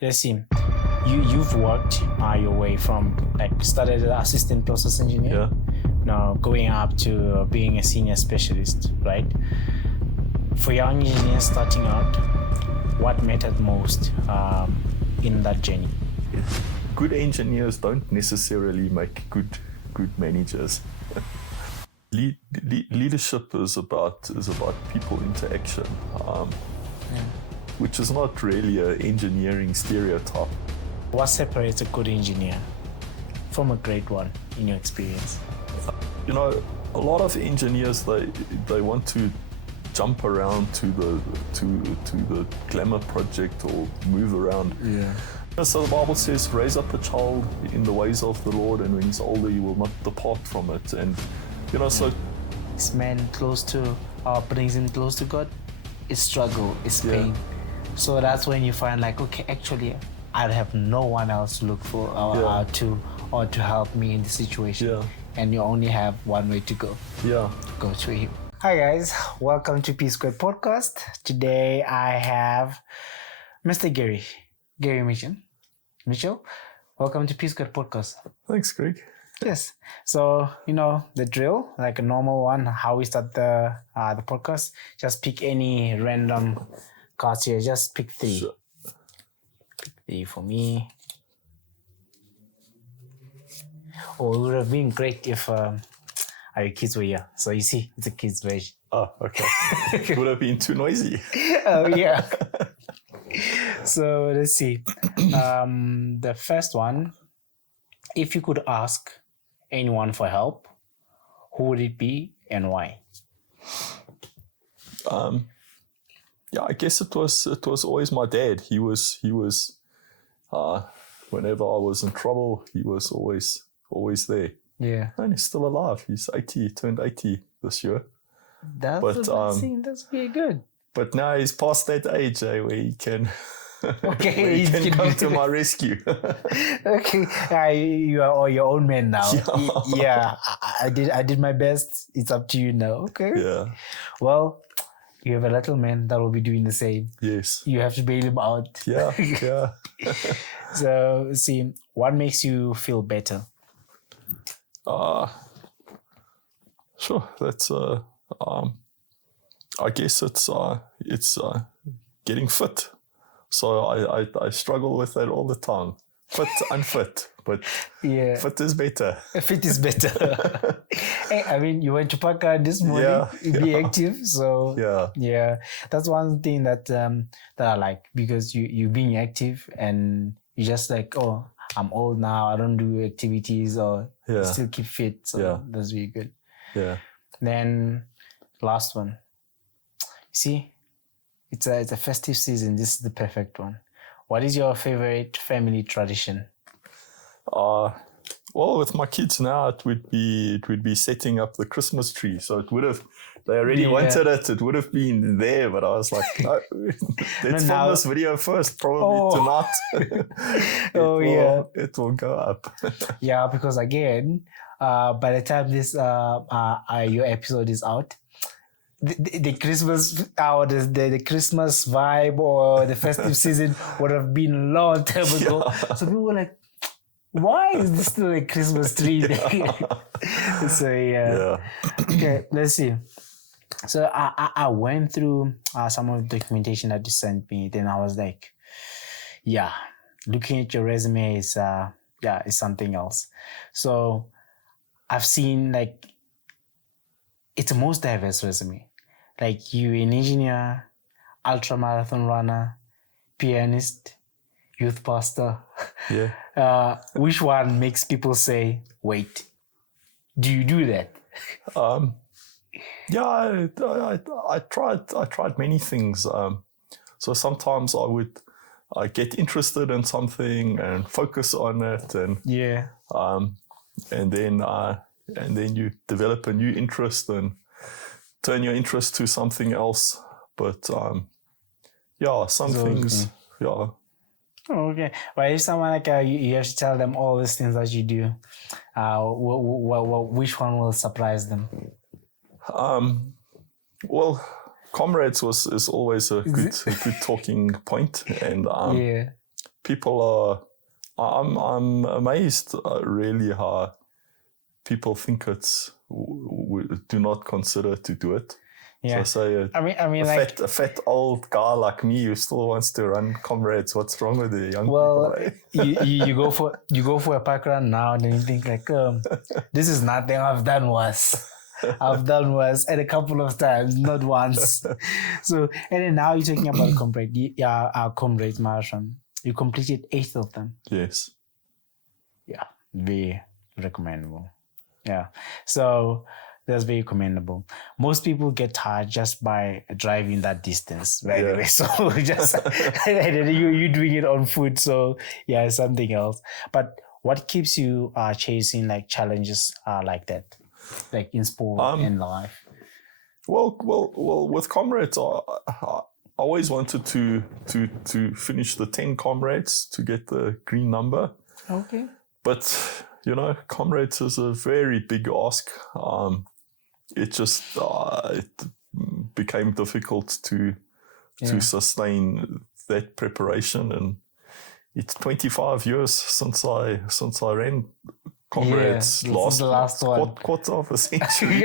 let's see. You've worked your way from started as assistant process engineer, now going up to being a senior specialist, right? For young engineers starting out, what mattered most in that journey? Good engineers don't necessarily make good managers. Leadership is about people interaction, which is not really an engineering stereotype. What separates a good engineer from a great one in your experience? A lot of engineers they want to jump around to the glamour project or move around. So the Bible says, raise up a child in the ways of the Lord, and when he's older, he will not depart from it. And so this man brings him close to God. It's struggle, it's pain. So that's when you find okay, actually, I have no one else to look for or to help me in the situation. And you only have one way to go. Go through him. Hi guys, welcome to P Squared Podcast. Today I have Mr. Gary Mitchell. Welcome to P Squared Podcast. Thanks, Greg. Yes. So the drill, like a normal one, how we start the podcast. Just pick any random cards here. Just pick 3. Sure. Pick 3 for me. Oh, it would have been great if our kids were here. So you see, it's a kids version. Oh, okay. It would have been too noisy. Oh, yeah. So let's see. The first one, if you could ask anyone for help, who would it be and why? I guess it was always my dad. He was whenever I was in trouble, he was always there. Yeah. And he's still alive. He's 80, turned 80 this year. That's very good. But now he's past that age where he can he can come to my rescue. Okay. You are your own man now. Yeah. I did my best. It's up to you now. Okay. Yeah. Well, you have a little man that will be doing the same. Yes. You have to bail him out. Yeah. So see, what makes you feel better? Sure. That's I guess it's getting fit. So I struggle with that all the time. Fit, unfit, but fit is better. Fit is better. Hey, I mean, you went to Parker this morning. Be active. So that's one thing that I like, because you being active and you just I'm old now, I don't do activities or still keep fit. So that's really good. Yeah. Then last one. See, it's a festive season. This is the perfect one. What is your favorite family tradition? Well, with my kids now, it would be setting up the Christmas tree. So they already wanted it. It would have been there, but I was like, no, let's film this video first, probably tonight. It will go up. Yeah, because again, by the time this your episode is out, the Christmas the Christmas vibe or the festive season would have been a long time ago. So people were like, why is this still a Christmas tree? So okay, let's see. So I went through some of the documentation that you sent me. Then I was like, looking at your resume is something else. So I've seen it's the most diverse resume. You an engineer, ultramarathon runner, pianist, youth pastor. Yeah. Which one makes people say, wait, do you do that? I tried many things. So sometimes I get interested in something and focus on it, and then you develop a new interest and turn your interest to something else. But some things. Oh, okay. Well, if someone you have to tell them all these things that you do, which one will surprise them? Well, Comrades is always a good talking point, and people are. I'm amazed, really, how people think it's do not consider to do it. Yeah. So say a fat old guy like me who still wants to run Comrades. What's wrong with the young people? Eh? you go for a park run now, and then you think like, this is nothing. I've done worse. I've done worse, and a couple of times, not once. So, and then now you're talking about Comrades marathon. You completed 8 of them. Yes. Yeah, very recommendable. Yeah, so that's very commendable. Most people get tired just by driving that distance, by the way. So just you're doing it on foot. So yeah, it's something else. But what keeps you chasing like challenges like that, like in sport and life? Well, with Comrades, I always wanted to finish the 10 Comrades to get the green number. Okay. But Comrades is a very big ask. It just it became difficult to sustain that preparation, and it's 25 years since I ran Comrades last one. Quarter of a century.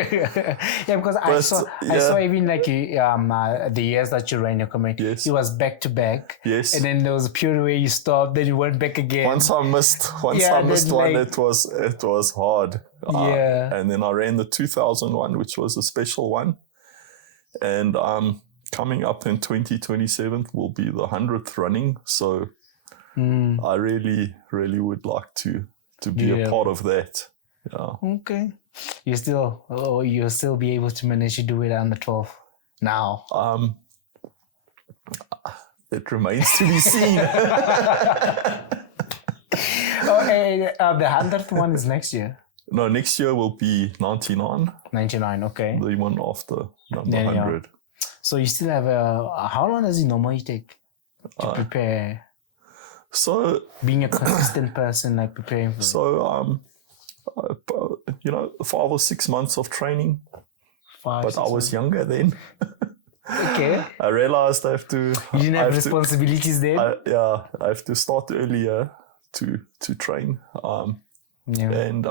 Because I saw even like the years that you ran your Comrades. Yes. It was back to back. Yes. And then there was a period where you stopped, then you went back again. Once I missed one, it was hard. And then I ran the 2001, which was a special one. And coming up in 2027 will be the 100th running. So I really, really would like to be a part of that. Yeah. Okay. You'll still be able to manage to do it on the 12th now. It remains to be seen. The 100th one is next year. No, next year will be 99. 99, okay. The one after number 100. Yeah. So you still have how long does it normally take to prepare? So being a consistent person, like preparing for 5 or 6 months of training. But I was younger then. Okay. I realized I have to. You didn't have responsibilities then? I have to start earlier to train. And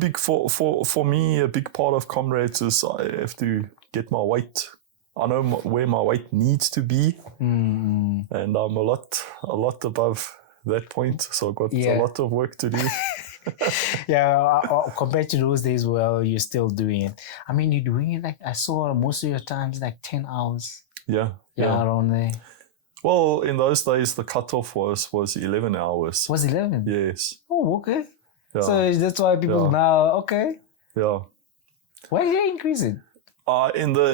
big for me, a big part of Comrades is I have to get my weight. I know where my weight needs to be, and I'm a lot above that point. So I've got a lot of work to do. Compared to those days, well, you're still doing it. I mean, you're doing it like I saw most of your times like 10 hours. Yeah. Around there. Well, in those days, the cutoff was 11 hours. Was 11? Yes. Oh, okay. Yeah. So that's why people now, okay. Yeah. Why did they increase it? In the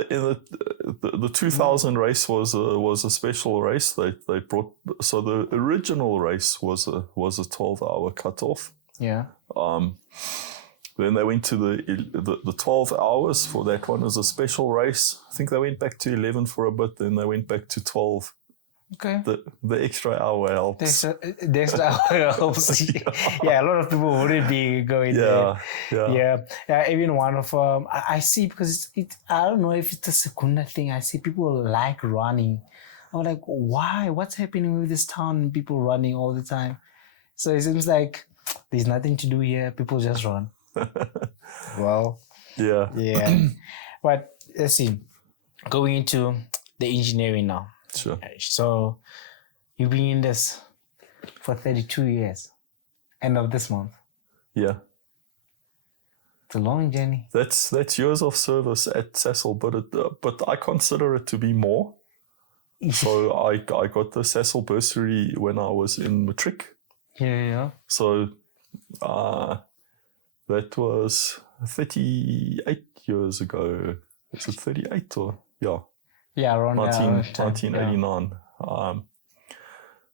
2000 race was a special race. They brought, so the original race was a 12-hour cutoff. Yeah. Then they went to the 12 hours for that one as a special race. I think they went back to 11 for a bit. Then they went back to 12. Okay. The extra hour helps. The extra hour helps. A lot of people wouldn't be going there. Yeah. Even one of I see, because I don't know if it's a Secunda thing. I see people like running. I'm like, why? What's happening with this town? People running all the time. So it seems like there's nothing to do here. People just run. Well. Yeah. But let's see. Going into the engineering now. Sure. So you've been in this for 32 years. End of this month. Yeah. It's a long journey. That's years of service at Cecil, but I consider it to be more. So I got the Cecil bursary when I was in matric. Yeah. So that was 38 years ago. Is it 38 or Yeah, around 1989.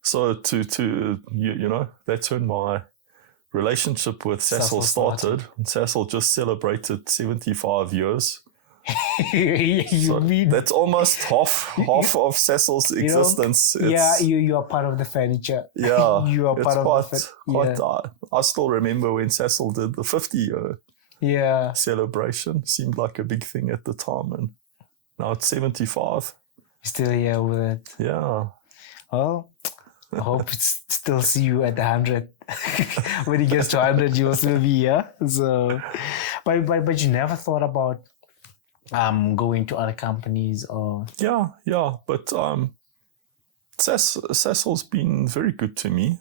So that's when my relationship with Cecil started. And Cecil just celebrated 75 years. That's almost half of Cecil's existence. You are part of the furniture. Yeah, you are part of the furniture. I still remember when Cecil did the 50-year celebration. Seemed like a big thing at the time, and now it's 75. Still here with it. Yeah. Well, I hope it's still see you at 100. When it gets to 100, you will still be here. So, but you never thought about going to other companies or? Yeah. But Cecil's been very good to me.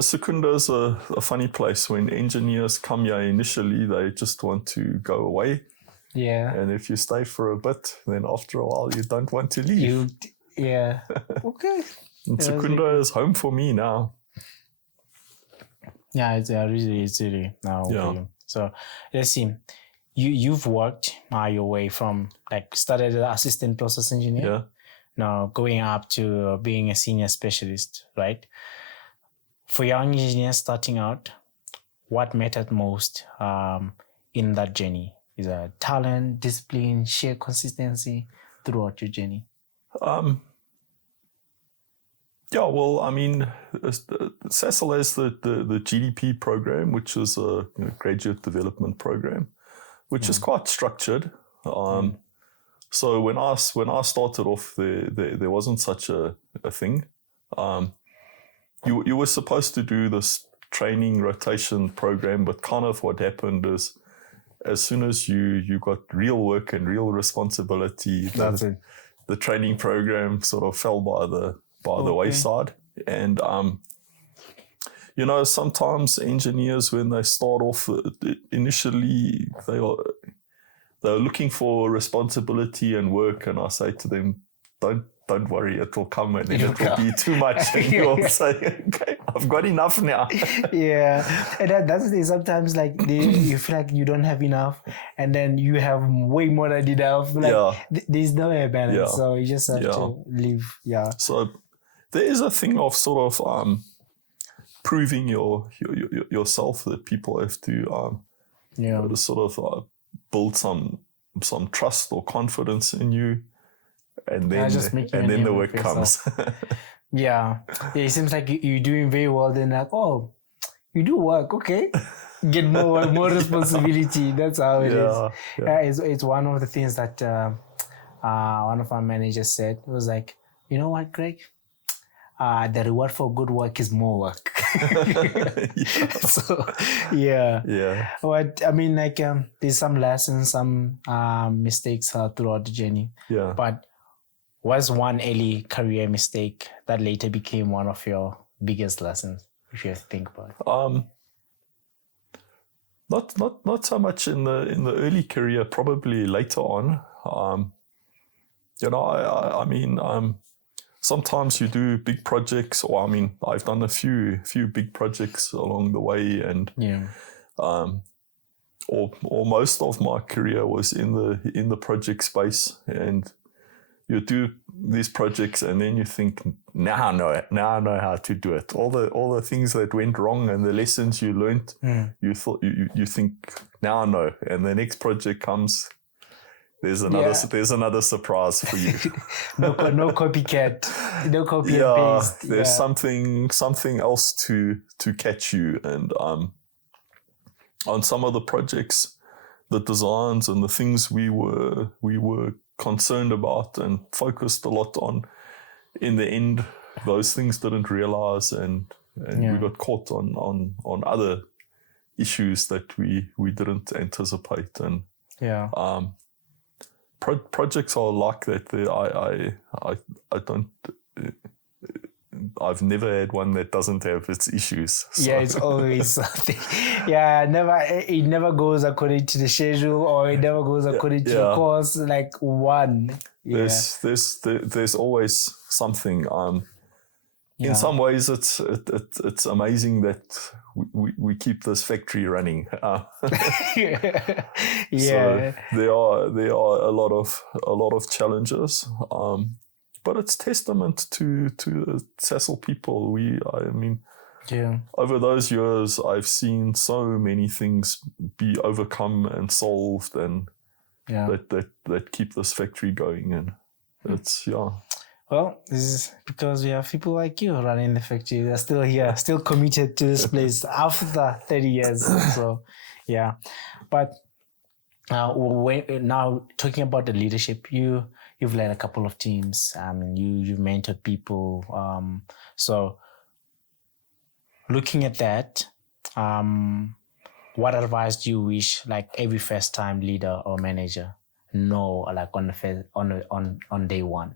Secunda is a funny place. When engineers come here initially, they just want to go away. Yeah. And if you stay for a bit, then after a while, you don't want to leave. Yeah. Okay. And Secunda is home for me now. Yeah, it's really now. Yeah. Okay. So let's see. You've worked your way from started as assistant process engineer. Yeah. Now going up to being a senior specialist, right? For young engineers starting out, what mattered most in that journey? Is it talent, discipline, sheer consistency throughout your journey? Cecil has the GDP program, which is a graduate development program, which is quite structured. So when I started off, there wasn't such a thing. You were supposed to do this training rotation program, but kind of what happened is, as soon as you got real work and real responsibility, the training program sort of fell by the wayside. And sometimes engineers, when they start off, initially they are looking for responsibility and work, and I say to them, don't worry, it will come, and then it will be too much, and you'll say, okay, I've got enough now. Yeah, and that's the thing. Sometimes you feel like you don't have enough, and then you have way more than enough. There's no balance, so you just have to live. Yeah. So there is a thing of sort of proving yourself, that people have to to sort of build some trust or confidence in you. And then the work comes. Yeah, it seems like you're doing very well. Then you do work, okay? Get more responsibility. That's how it is. Yeah, it's one of the things that one of our managers said. It was like, you know what, Greg? The reward for good work is more work. So, yeah. But I mean, there's some lessons, some mistakes throughout the journey. Yeah. But what's one early career mistake that later became one of your biggest lessons, if you think about it? Not so much in the early career, probably later on. Sometimes you do big projects, or I've done a few big projects along the way, and or most of my career was in the project space, and you do these projects, and then you think, now I know how to do it. All the things that went wrong and the lessons you learned, you think, now I know. And the next project comes, there's another surprise for you. no copycat, no copy and paste. There's something else to catch you. And on some of the projects, the designs and the things we were concerned about and focused a lot on, in the end, those things didn't realize, and we got caught on other issues that we didn't anticipate. And projects are like that. I don't. I've never had one that doesn't have its issues. So. Yeah, it's always something. It never goes according to the schedule, or it never goes according to the course. Like one. Yeah. There's always something. In some ways, it's amazing that we keep this factory running. So there are a lot of challenges. But it's testament to the Cecil people. Over those years, I've seen so many things be overcome and solved, and that keep this factory going. And it's Well, this is because we have people like you running the factory. They're still here, still committed to this place after 30 years. So, But now talking about the leadership, you you've led a couple of teams. You've mentored people. So looking at that, what advice do you wish like every first-time leader or manager know like on day one?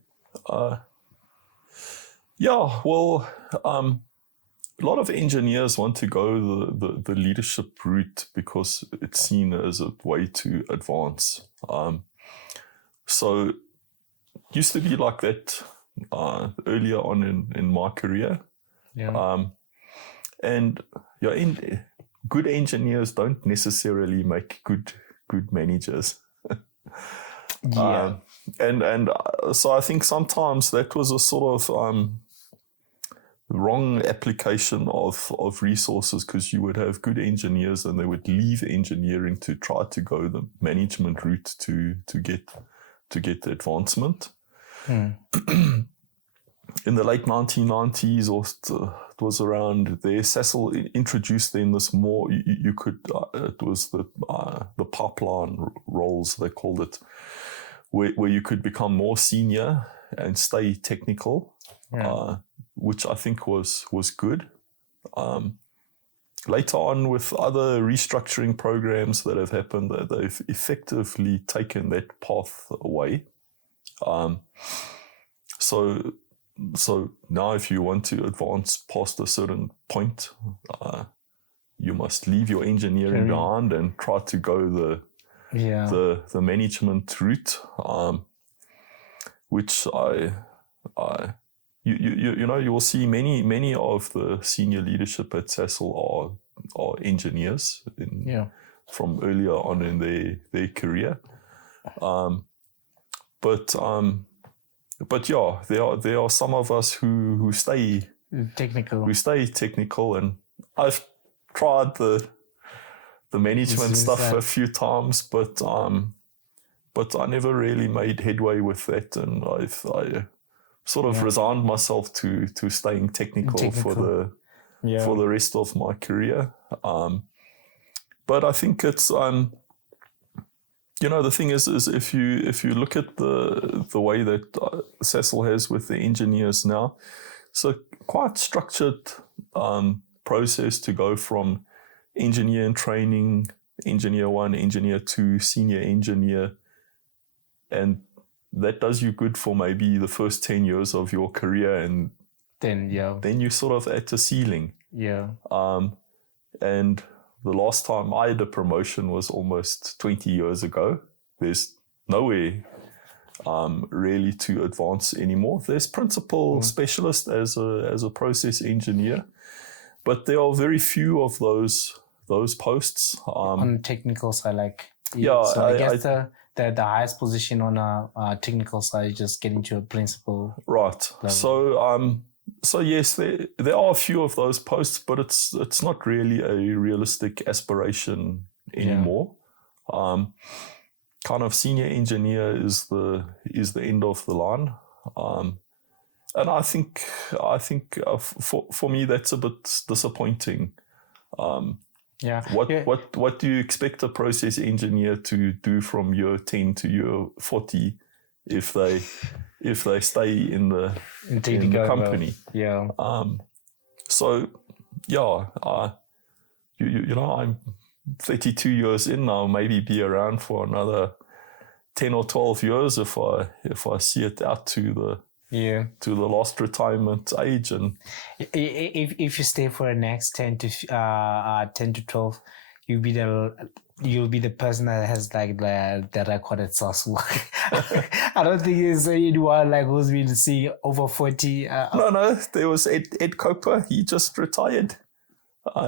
A lot of engineers want to go the leadership route because it's seen as a way to advance. So used to be like that earlier on in my career. Yeah. And good engineers don't necessarily make good managers. Yeah. So I think sometimes that was a sort of wrong application of resources, because you would have good engineers and they would leave engineering to try to go the management route to get the advancement. In the late 1990s, or it was around there, Cecil introduced then this more, you could, it was the pipeline roles, they called it, where you could become more senior and stay technical, which I think was good. Later on, with other restructuring programs that have happened, they've effectively taken that path away. So now if you want to advance past a certain point, you must leave your engineering behind and try to go the management route, which you will see many of the senior leadership at Cecil are engineers from earlier on in their career. But yeah, there are some of us who stay technical, and I've tried the management stuff a few times, but I never really made headway with that, and I sort of resigned myself to staying technical. for the rest of my career. But I think it's the thing is if you look at the way that Cecil has with the engineers now, it's a quite structured process to go from engineer in training, engineer 1, engineer 2, senior engineer, and that does you good for maybe the first 10 years of your career, and then you're sort of at a ceiling. And the last time I had a promotion was almost 20 years ago. There's nowhere really to advance anymore. There's principal specialist as a process engineer, but there are very few of those posts. On the technical side, so I guess the highest position on a technical side is just getting to a principal. Right. Level. So yes, there are a few of those posts, but it's not really a realistic aspiration anymore. Kind of senior engineer is the end of the line, and I think for me that's a bit disappointing. What do you expect a process engineer to do from year 10 to year 40 if they stay in the company? I'm 32 years in now, maybe be around for another 10 or 12 years if I see it out to the last retirement age. And if you stay for the next 10 to 12, you'll be the person that has like the record at Cecil. I don't think there's anyone like who's been seeing over 40. No, there was Ed Coper. He just retired.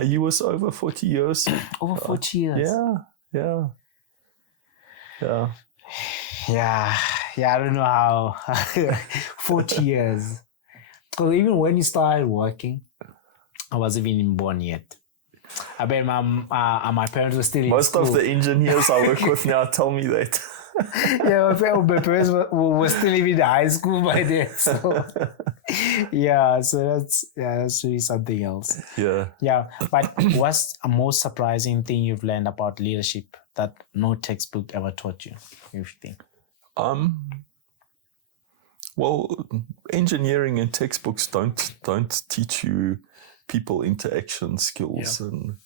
He was over 40 years. Over 40 years. Yeah. I don't know how. 40 years. Because even when you started working, I wasn't even born yet. I bet my parents were still in Most school. of the engineers I work with now tell me that. My parents were still even in high school by then. So that's really something else. Yeah. But what's the most surprising thing you've learned about leadership that no textbook ever taught you, if you think? Well, engineering and textbooks don't teach you people interaction skills, and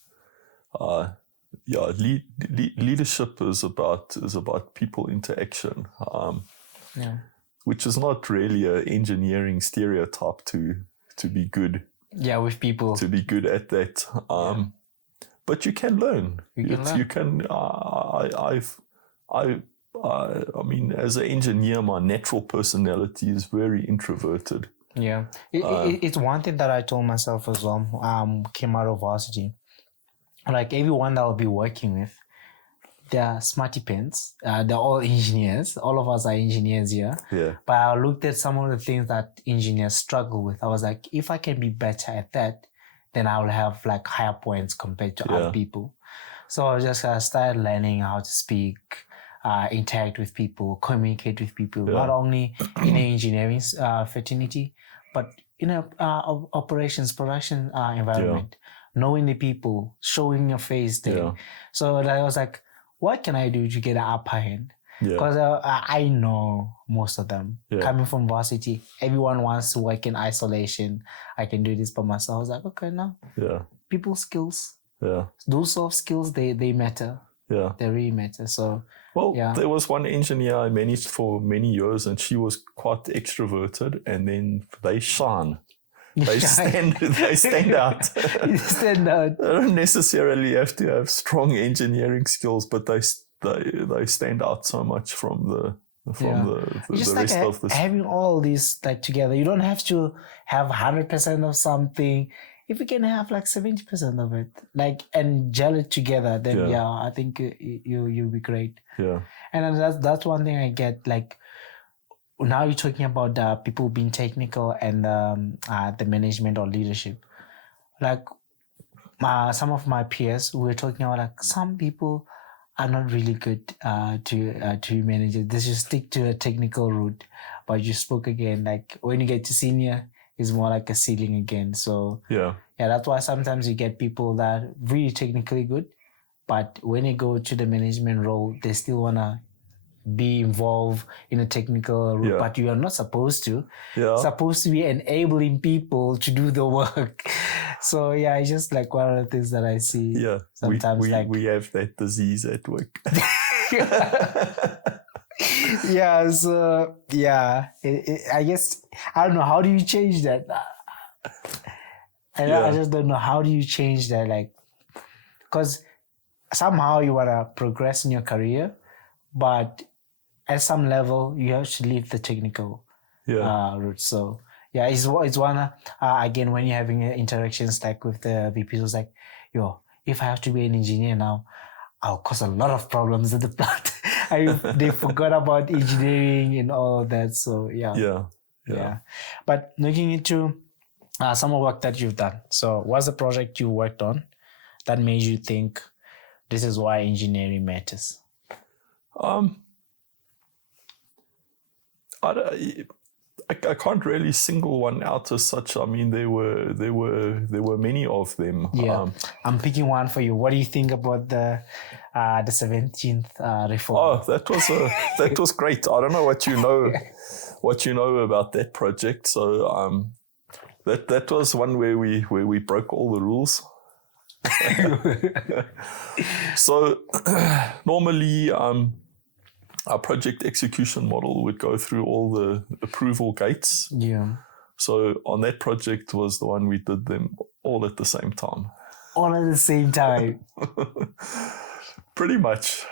leadership is about people interaction, which is not really an engineering stereotype to be good. Yeah, with people. To be good at that. But you can learn. You can. I mean, as an engineer, my natural personality is very introverted. Yeah, it's one thing that I told myself as well. Came out of varsity, like everyone that I'll be working with, they're smarty pants. They're all engineers. All of us are engineers here. Yeah. But I looked at some of the things that engineers struggle with. I was like, if I can be better at that, then I will have like higher points compared to other people. So I just started learning how to speak, interact with people, communicate with people, not only in an engineering fraternity, but in a operations production environment, knowing the people, showing your face there. Yeah. So I was like, what can I do to get an upper hand? Because I know most of them. Coming from varsity, everyone wants to work in isolation. I can do this by myself. I was like, okay, now. People skills. Those soft skills, they matter. They really matter. So there was one engineer I managed for many years, and she was quite extroverted, and then they shine. They stand out. You stand out. They don't necessarily have to have strong engineering skills, but they stand out so much from the rest of the. Having all these like together, you don't have to have 100% of something. If you can have like 70% of it, like and gel it together, then I think you'll be great. Yeah. And that's one thing I get. Like now you're talking about people being technical and the management or leadership. Like some of my peers, we were talking about like some people are not really good to manage it. They just stick to a technical route. But you spoke again, like when you get to senior, it's more like a ceiling again. So that's why sometimes you get people that are really technically good, but when they go to the management role, they still wanna be involved in a technical route, but you are not supposed to. Supposed to be enabling people to do the work. So it's just like one of the things that I see. Sometimes we have that disease at work. I guess I don't know, how do you change that? I just don't know, how do you change that? Like, because somehow you want to progress in your career, but at some level you have to leave the technical route. So it's one again, when you're having interactions like with the VPs, it's like, if I have to be an engineer now, I'll cause a lot of problems at the plant. They forgot about engineering and all of that. So but looking into some of the work that you've done, so what's the project you worked on that made you think this is why engineering matters? I can't really single one out as such. I mean, there were many of them. I'm picking one for you. What do you think about the 17th reform? Oh, that was great. I don't know what you know about that project. So that was one where we broke all the rules. So normally our project execution model would go through all the approval gates. So on that project was the one we did them all at the same time. All at the same time. Pretty much.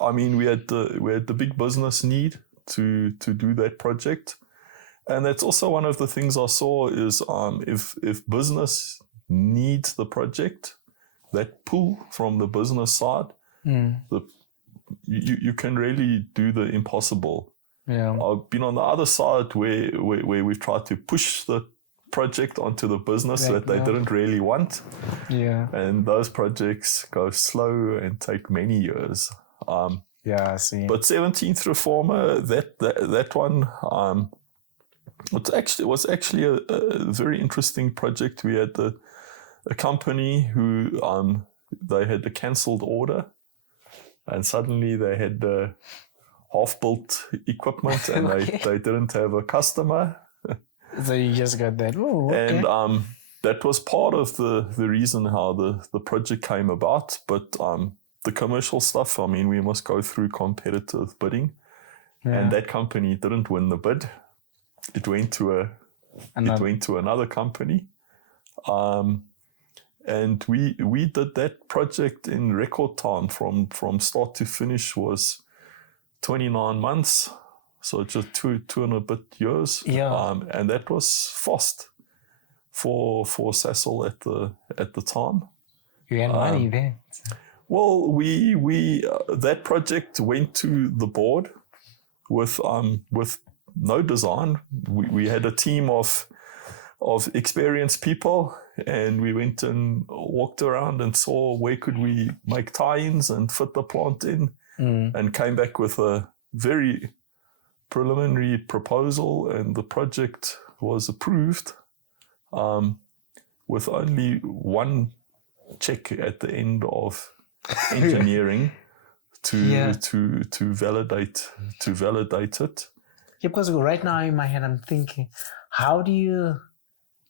I mean, we had the big business need to do that project, and that's also one of the things I saw is if business needs the project, that pull from the business side, you can really do the impossible. I've been on the other side where we've tried to push the project onto the business that they didn't really want. And those projects go slow and take many years. I see. But 17th Reformer, that one, it was actually a very interesting project. We had a company who they had a cancelled order, and suddenly they had half-built equipment, and Okay. they didn't have a customer. So you just got that. Oh, okay. And that was part of the reason how the project came about. But the commercial stuff, I mean, we must go through competitive bidding. And that company didn't win the bid. It went to another company. And we did that project in record time from start to finish was 29 months. So just two and a bit years. Yeah. And that was fast for Sasol at the time. You had money there. Well, we that project went to the board with no design. We had a team of experienced people, and we went and walked around and saw where could we make tie-ins and fit the plant in, and came back with a very preliminary proposal, and the project was approved with only one check at the end of engineering to validate it. Yeah, because right now in my head I'm thinking, how do you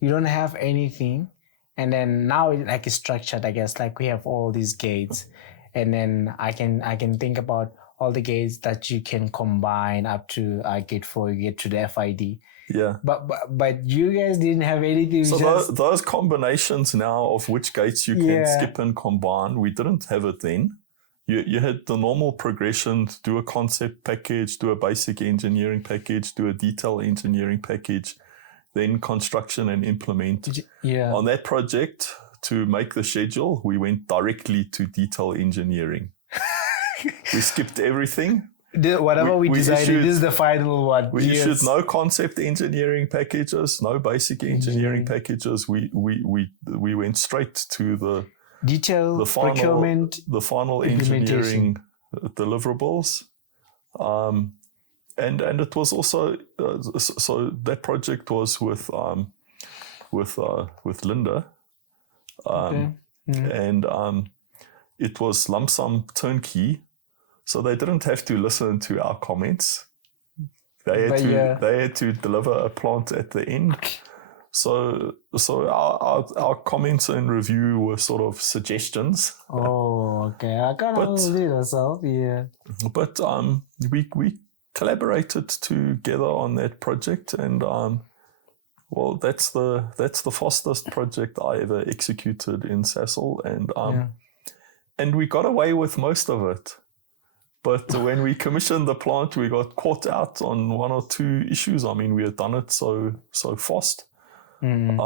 don't have anything, and then now like it's structured, I guess, like we have all these gates, and then I can think about all the gates that you can combine up to gate 4, you get to the FID. Yeah. But you guys didn't have anything. So those combinations now of which gates you can skip and combine, we didn't have it then. You had the normal progression, do a concept package, do a basic engineering package, do a detail engineering package, then construction and implement. Yeah. On that project, to make the schedule, we went directly to detail engineering. We skipped everything. Whatever we decided, this is the final one. We issued no concept engineering packages, no basic engineering packages. We went straight to the detail, procurement, the final engineering deliverables, and it was also so that project was with Linda, and it was lump sum turnkey. So they didn't have to listen to our comments. They had to deliver a plant at the end. So our comments and review were sort of suggestions. Oh, okay. I got a little bit myself, yeah. But we collaborated together on that project, and well, that's the fastest project I ever executed in Sasol, and we got away with most of it. But when we commissioned the plant, we got caught out on one or two issues. I mean, we had done it so fast. And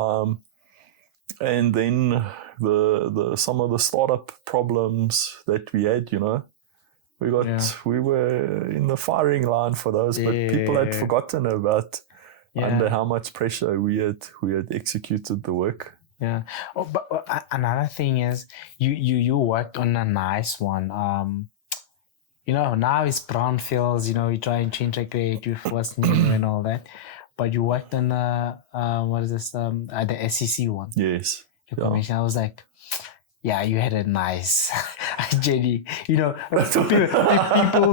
then the some of the startup problems that we had, we were in the firing line for those, but people had forgotten about under how much pressure we had executed the work. Yeah. Oh, but another thing is you worked on a nice one. Now it's brownfields, we try and change like creative what's new and all that. But you worked on the SEC one. Yes. Commission. I was like, yeah, you had a nice journey. People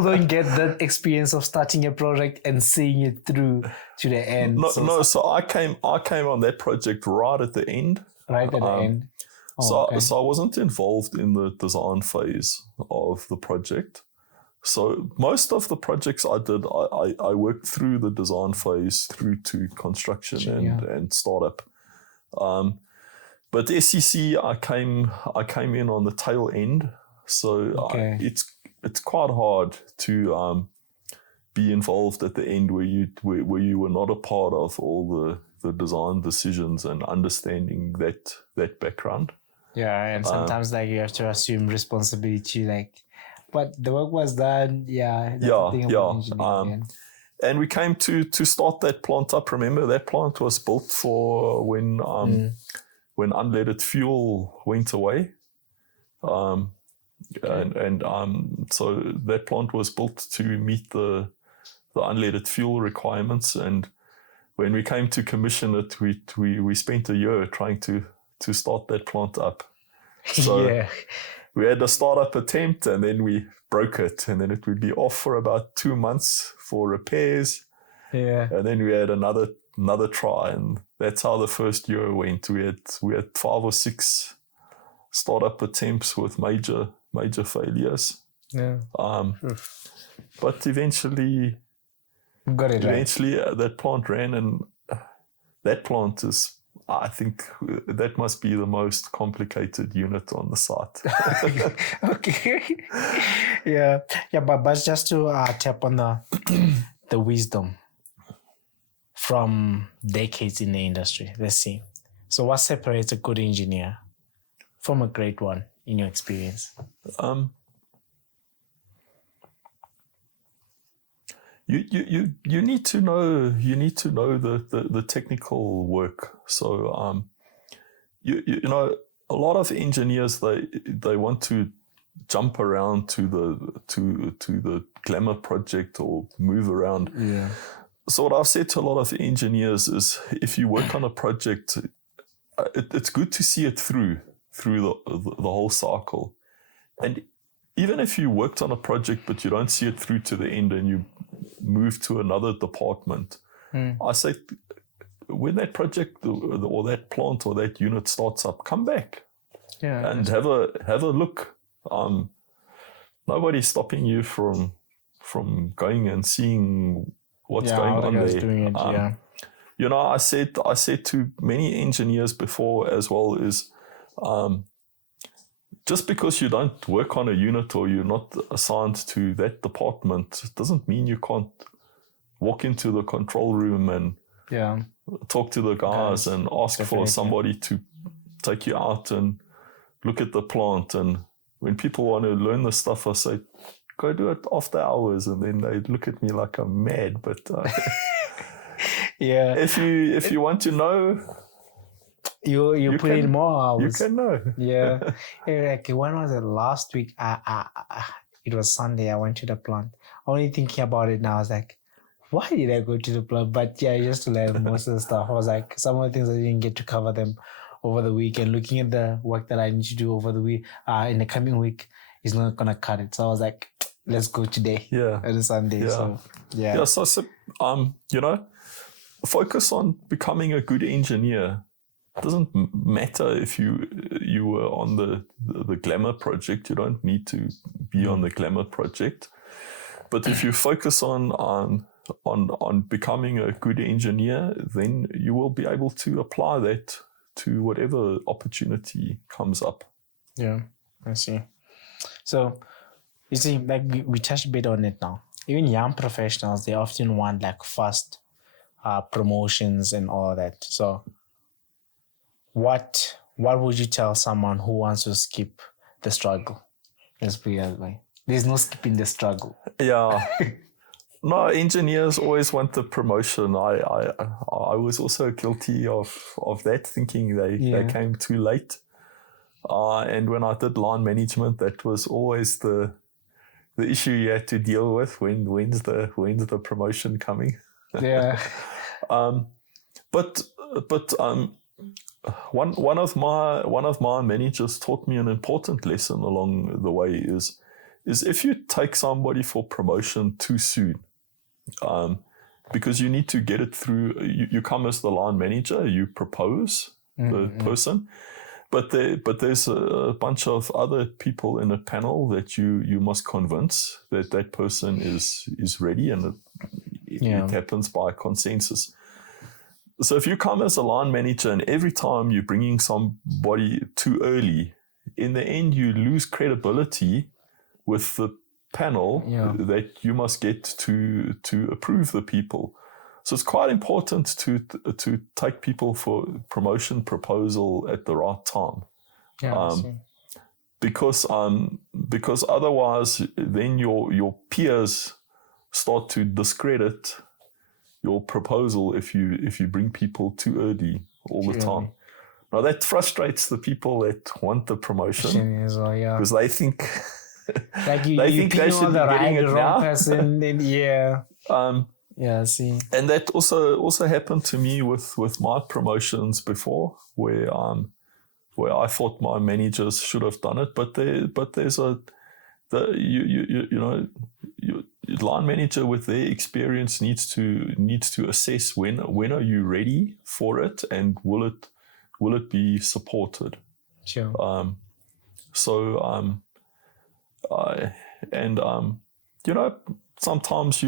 don't get that experience of starting a project and seeing it through to the end. So I came on that project right at the end. Right at the end. So I wasn't involved in the design phase of the project. So most of the projects I did, I worked through the design phase through to construction and startup. But SEC, I came in on the tail end. So it's quite hard to be involved at the end where you were not a part of all the design decisions and understanding that background. Yeah, and sometimes you have to assume responsibility, but the work was done. And we came to start that plant up. Remember, that plant was built for when unleaded fuel went away. So that plant was built to meet the unleaded fuel requirements. And when we came to commission it, we spent a year trying to start that plant up. So we had a startup attempt and then we broke it, and then it would be off for about 2 months for repairs. Yeah. And then we had another try, and that's how the first year went. We had 5 or 6 startup attempts with major failures. Yeah. But eventually Got it right. that plant ran, and that plant is, I think, that must be the most complicated unit on the site. Okay. Yeah. But just to tap on the wisdom from decades in the industry. Let's see. So what separates a good engineer from a great one in your experience? You need to know the technical work. So you know, a lot of engineers, they want to jump around to the glamour project or move around. Yeah. So what I've said to a lot of engineers is, if you work on a project, it's good to see it through the whole cycle. And even if you worked on a project but you don't see it through to the end and you move to another department, I say, when that project or that plant or that unit starts up, come back and have a look. Nobody's stopping you from going and seeing what's going on there. Doing it, You know, I said to many engineers before as well is, just because you don't work on a unit or you're not assigned to that department doesn't mean you can't walk into the control room and talk to the guys and ask for somebody to take you out and look at the plant. And when people want to learn the stuff, I say, go do it after hours, and then they look at me like I'm mad. But if you want to know, you put in more hours. You can know. Yeah. Like, when was it? Last week, it was Sunday. I went to the plant. Only thinking about it now, I was like, why did I go to the plant? But just to learn most of the stuff. I was like, some of the things I didn't get to cover them over the week, and looking at the work that I need to do over the week, in the coming week, is not gonna cut it. So I was like, let's go today. Yeah. On a Sunday. Yeah. So So you know, focus on becoming a good engineer. It doesn't matter if you were on the glamour project. You don't need to be on the glamour project. But if you focus on becoming a good engineer, then you will be able to apply that to whatever opportunity comes up. Yeah, I see. So, you see, like we touched a bit on it now. Even young professionals, they often want like fast promotions and all that. So, what would you tell someone who wants to skip the struggle? Let's put it that way. There's no skipping the struggle. Yeah. No, engineers always want the promotion. I was also guilty of that, thinking they came too late. And when I did line management, that was always the issue you had to deal with. When's the promotion coming? Yeah. But one of my managers taught me an important lesson along the way is if you take somebody for promotion too soon, because you need to get it through. You come as the line manager, you propose the person, but there's a bunch of other people in a panel that you must convince that person is ready, and it happens by consensus. So if you come as a line manager and every time you're bringing somebody too early, in the end you lose credibility with the panel that you must get to approve the people. So it's quite important to take people for promotion proposal at the right time. Because otherwise then your peers start to discredit your proposal if you bring people too early all the time. Now that frustrates the people that want the promotion because they think like you think they should be getting it now. Person, then, and that also happened to me with my promotions before, where where I thought my managers should have done it, but there's line manager with their experience needs to assess when are you ready for it, and will it be supported. Sure. Sometimes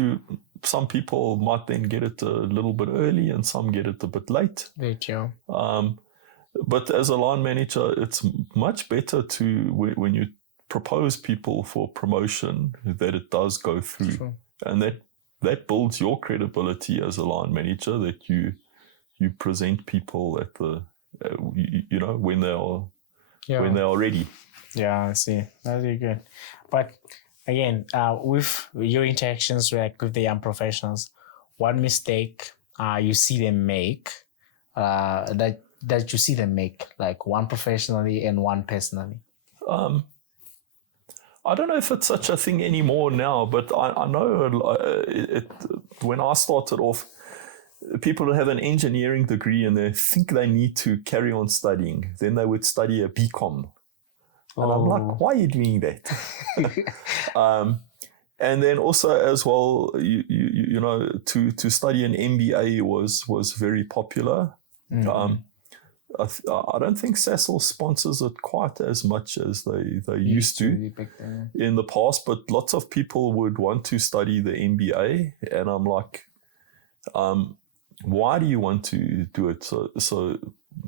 some people might then get it a little bit early and some get it a bit late. Very true. But as a line manager, it's much better when you propose people for promotion that it does go through. Sure. And that builds your credibility as a line manager, that you present people at the when they are ready. Yeah, I see. That's really good. But again, with your interactions with the young professionals, what mistake you see them make that you see them make, like one professionally and one personally? I don't know if it's such a thing anymore now, but I know when I started off, people who have an engineering degree and they think they need to carry on studying, then they would study a BCom. And I'm like, why are you doing that? And then also as well, to study an MBA was very popular. Mm-hmm. I don't think Sasol sponsors it quite as much as they used to in the past, but lots of people would want to study the MBA, and I'm like, why do you want to do it? So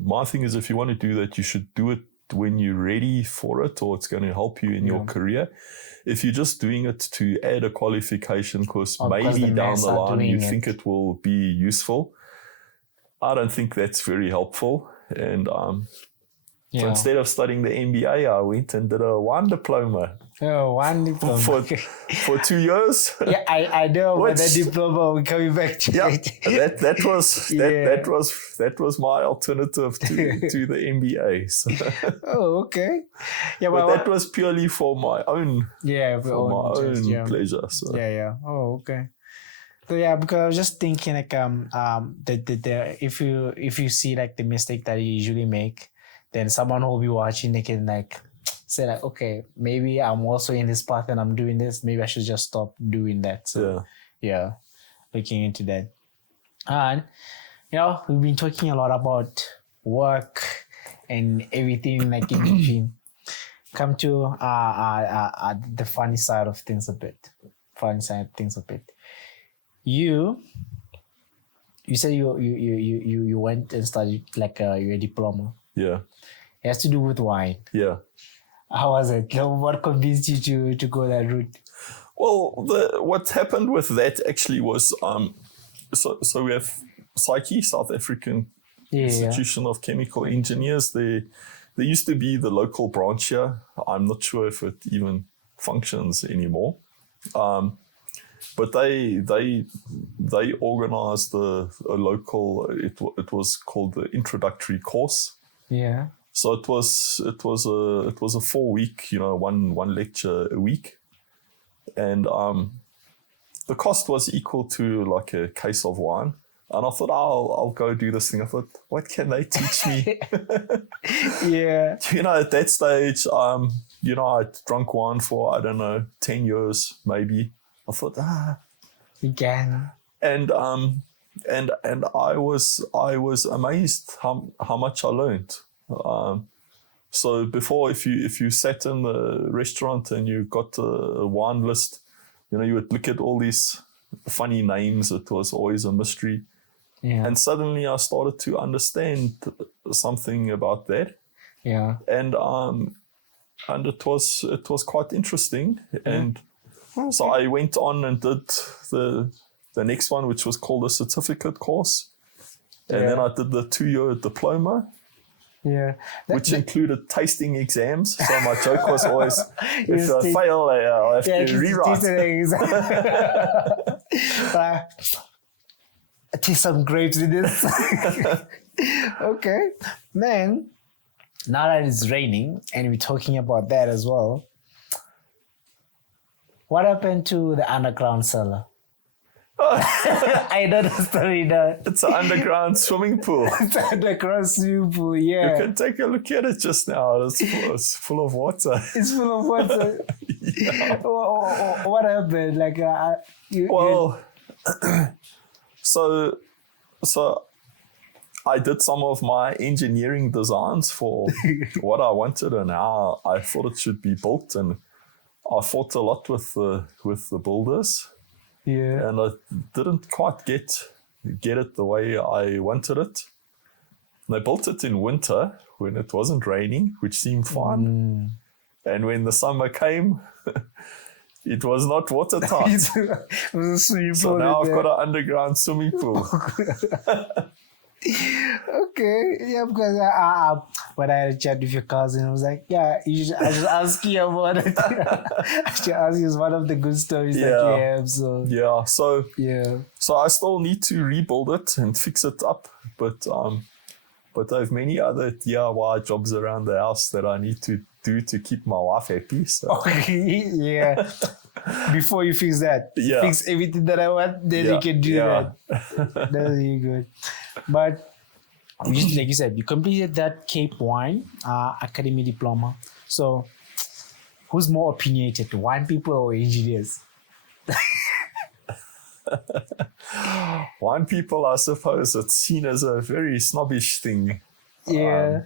my thing is, if you want to do that, you should do it when you're ready for it, or it's going to help you in your career. If you're just doing it to add a qualification because maybe down the line you think it will be useful, I don't think that's very helpful. And so instead of studying the MBA, I went and did a diploma. Oh, one diploma. For 2 years. Yeah, I know, but that diploma, we're coming back to it. That was my alternative to the MBA. So. Oh, okay. Yeah, but that was purely for my own. Yeah, for my own pleasure. So. Yeah. Oh, okay. So yeah, because I was just thinking like if you see like the mistake that you usually make, then someone who will be watching, they can like say like, okay, maybe I'm also in this path and I'm doing this. Maybe I should just stop doing that. So yeah, looking into that. And we've been talking a lot about work and everything like in between. Come to the funny side of things a bit. You said you went and studied like your diploma. Yeah. It has to do with wine. Yeah. How was it? What convinced you to go that route? Well, what happened with that actually was so we have SAICI, South African Institution of Chemical Engineers. There used to be the local branch here. I'm not sure if it even functions anymore. But they organized a local. It was called the introductory course. Yeah. So it was a 4-week, one lecture a week, and the cost was equal to like a case of wine. And I thought, I'll go do this thing. I thought, what can they teach me? Yeah. At that stage, I'd drunk wine for, I don't know, 10 years maybe. I thought, you can. And I was amazed how much I learned. So before, if you sat in the restaurant and you got a wine list, you would look at all these funny names. It was always a mystery. Yeah. And suddenly I started to understand something about that. Yeah. And it was quite interesting. And so I went on and did the next one, which was called a certificate course. And then I did the 2-year diploma. Yeah. Which included tasting exams. So my joke was always, if I fail, I'll have to rewrite. Taste some grapes with this. Okay. Man, now that it's raining and we're talking about that as well, what happened to the underground cellar? I know the story now. It's an underground swimming pool. It's an underground swimming pool, yeah. You can take a look at it just now. It's full of water. It's full of water. What happened? Like, so I did some of my engineering designs for what I wanted and how I thought it should be built, and I fought a lot with the builders. Yeah. And I didn't quite get it the way I wanted it. They built it in winter when it wasn't raining, which seemed fine. And when the summer came, it was not watertight. It was a swimming So pool now I've there. got an underground swimming pool. Okay, yeah, because when I had a chat with your cousin, I was like, yeah, I just ask you about it. I should ask you, it's one of the good stories that you have. So Yeah, so I still need to rebuild it and fix it up, but I have many other DIY jobs around the house that I need to do to keep my wife happy. So. Okay, yeah. Before you fix that, fix everything that I want, then you can do that. That's really good. But like you said, you completed that Cape Wine Academy diploma. So who's more opinionated, wine people or engineers? Wine people, I suppose, it's seen as a very snobbish thing. Yeah.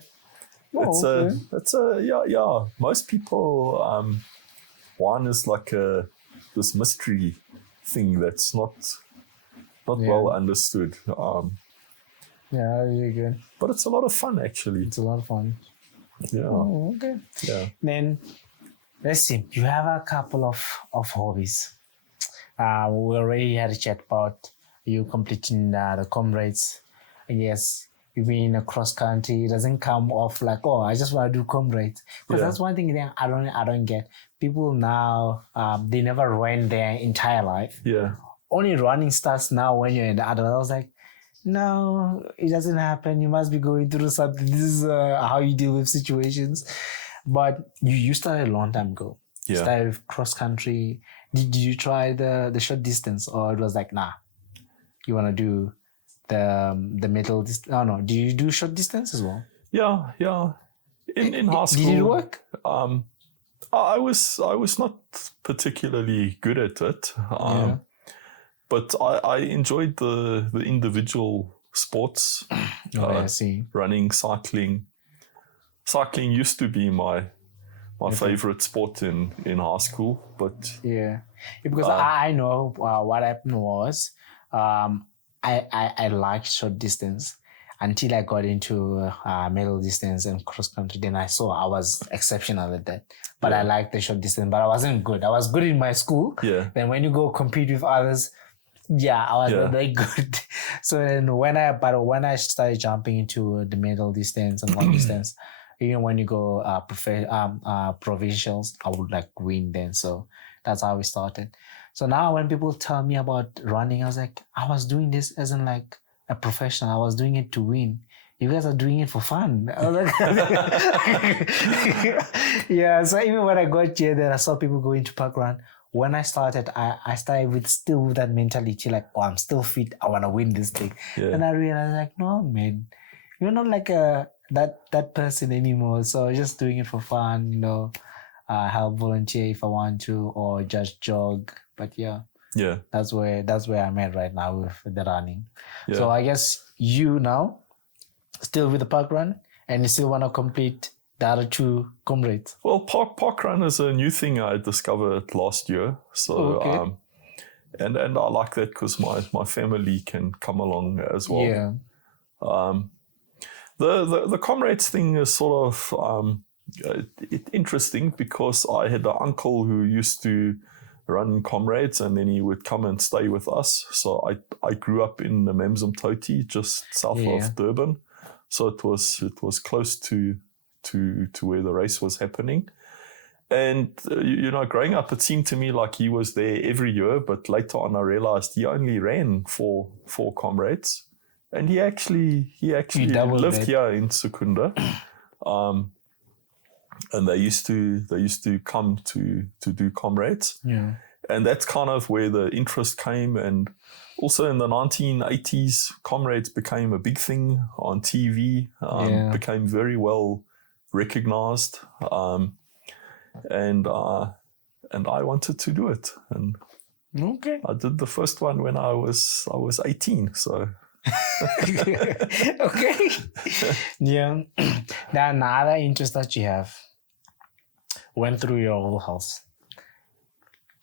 Most people, wine is like this mystery thing that's not well understood. Yeah, really good. But it's a lot of fun, actually. It's a lot of fun. Yeah. Oh, okay. Yeah. Then let's see. You have a couple of hobbies. We already had a chat about you completing the Comrades. Yes, you being a cross country. It doesn't come off like, oh, I just want to do Comrades. Because that's one thing that I don't get. People now, they never ran their entire life. Yeah. Only running starts now when you're an adult. I was like, no, it doesn't happen. You must be going through something. This is how you deal with situations. But you started a long time ago. Yeah. You started with cross country. Did you try the short distance, or it was like, nah, you want to do the middle distance? No. Do you do short distance as well? Yeah. In high school. Did it work? I was not particularly good at it. But I enjoyed the individual sports. I see. Running, cycling. Cycling used to be my favorite sport in high school, but because I know what happened was I liked short distance until I got into middle distance and cross country. Then I saw I was exceptional at that, but I liked the short distance, but I wasn't good. I was good in my school. Then when you go compete with others, I was not very good. So then when I started jumping into the middle distance and long distance, even when you go provincials, I would like win then. So that's how we started. So now when people tell me about running, I was like, I was doing this as in like a professional. I was doing it to win. You guys are doing it for fun. I was like, so even when I got here, then I saw people going to park run. When I started, I started with that mentality, like, oh, I'm still fit. I want to win this thing. And I realized, like, no, man, you're not like that person anymore. So just doing it for fun, help volunteer if I want to, or just jog. But that's where I'm at right now with the running. So I guess you now still with the park run, and you still want to complete the other two Comrades. Well, park run is a new thing I discovered last year. So and I like that because my family can come along as well. The Comrades thing is sort of interesting because I had an uncle who used to run Comrades, and then he would come and stay with us. So I grew up in the Memzimtoti, just south of Durban. So it was close to where the race was happening. And, growing up, it seemed to me like he was there every year, but later on I realized he only ran for Comrades. And he actually lived here in Secunda. And they used to come to do Comrades. that's kind of where the interest came. And also in the 1980s, Comrades became a big thing on TV, became very well recognized. And I wanted to do it. And Okay. I did the first one when I was 18. So. Okay. Yeah. Now another interest that you have went through your whole house.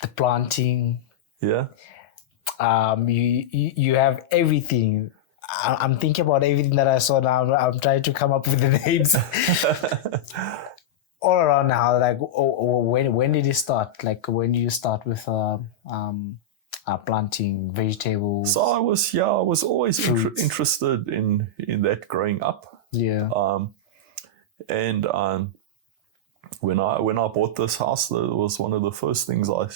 The planting. Yeah. You have everything. I'm thinking about everything that I saw now. I'm trying to come up with the names. All around now, like when did it start? Like when do you start with planting vegetables? So I was always interested in that growing up. Yeah. And when I bought this house, that was one of the first things I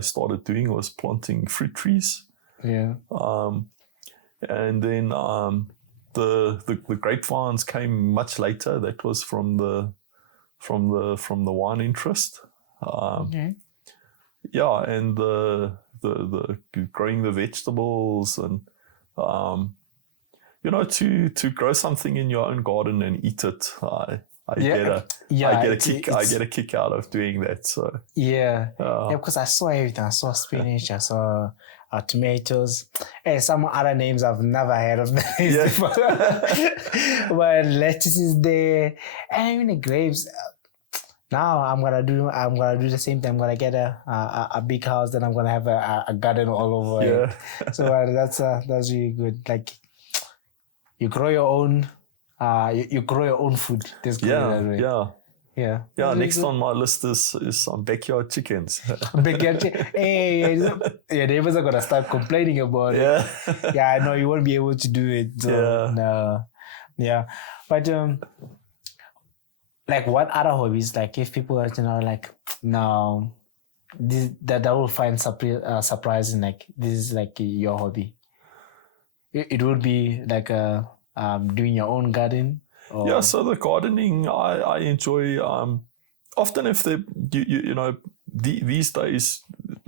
started doing was planting fruit trees. Yeah. And then the grapevines came much later. That was from the wine interest. Okay. Yeah, and the growing the vegetables and to grow something in your own garden and eat it. I get a kick out of doing that. So because I saw everything. I saw spinach. I saw tomatoes. And some other names I've never heard of before. But lettuce is there, and even the grapes. Now I'm gonna do the same thing. I'm gonna get a big house, then I'm gonna have a garden all over. Yeah. It. So that's really good. Like you grow your own. You grow your own food. That's good. Yeah. Yeah. Next on my list is some backyard chickens. Hey, your neighbors are gonna start complaining about it. Yeah, I know you won't be able to do it. So, no. Yeah, but like what other hobbies? Like if people are like no, that will find surprising. Like this is like your hobby. It would be like doing your own garden. Or... Yeah, so the gardening I enjoy. Often if these days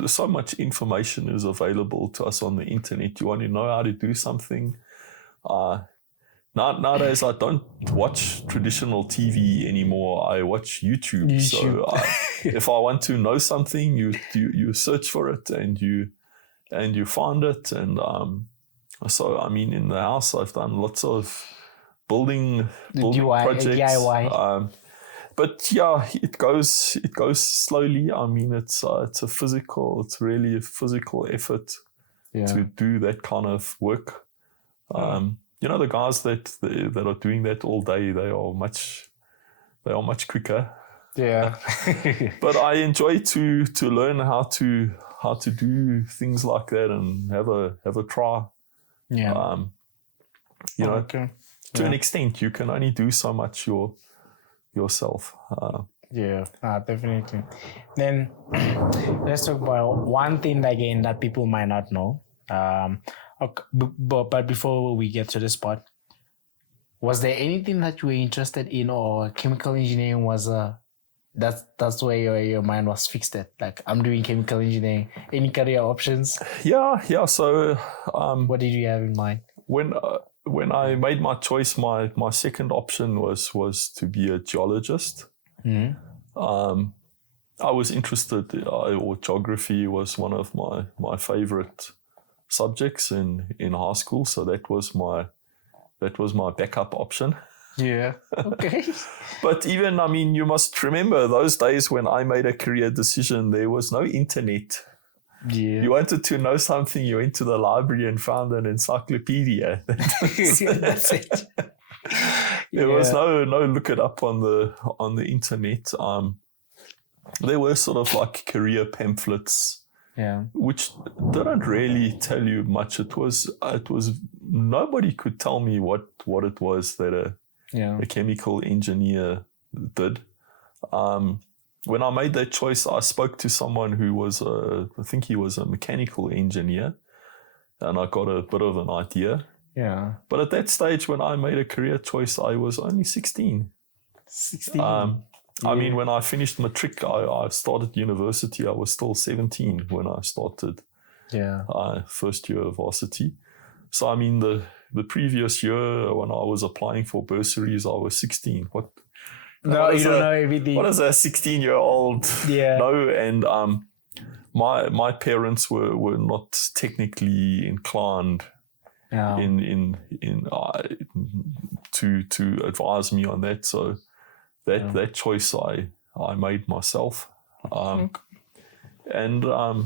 so much information is available to us on the internet. You want to know how to do something. Nowadays, I don't watch traditional TV anymore. I watch YouTube. So if I want to know something, you search for it and you find it. And so I mean, in the house, I've done lots of building projects. DIY. But yeah, it goes slowly. I mean, it's really a physical effort to do that kind of work. The guys that are doing that all day, they are much quicker. Yeah. But I enjoy to learn how to do things like that and have a try. Yeah. To an extent, you can only do so much yourself. Definitely. Then let's talk about one thing again that people might not know. But before we get to this part, was there anything that you were interested in, or chemical engineering was that's where your mind was fixed at? Like, I'm doing chemical engineering. Any career options? Yeah. So, what did you have in mind? When I made my choice, my second option was to be a geologist. Mm-hmm. I was interested, or geography was one of my favorite subjects in high school, so that was my backup option. Yeah. Okay. But even, I mean, you must remember those days when I made a career decision, there was no internet. Yeah. You wanted to know something, you went to the library and found an encyclopedia. That's it. There was no look it up on the internet. There were sort of like career pamphlets. Yeah. Which didn't really tell you much. It was nobody could tell me what it was that a chemical engineer did. When I made that choice, I spoke to someone who was I think he was a mechanical engineer, and I got a bit of an idea. Yeah. But at that stage, when I made a career choice, I was only 16. 16. I mean, when I finished matric, I started university. I was still 17 when I started first year of varsity. So, I mean, the previous year when I was applying for bursaries, I was 16. What you don't know everything. What does a 16-year-old know? And my parents were not technically inclined to advise me on that. So that choice I made myself. And for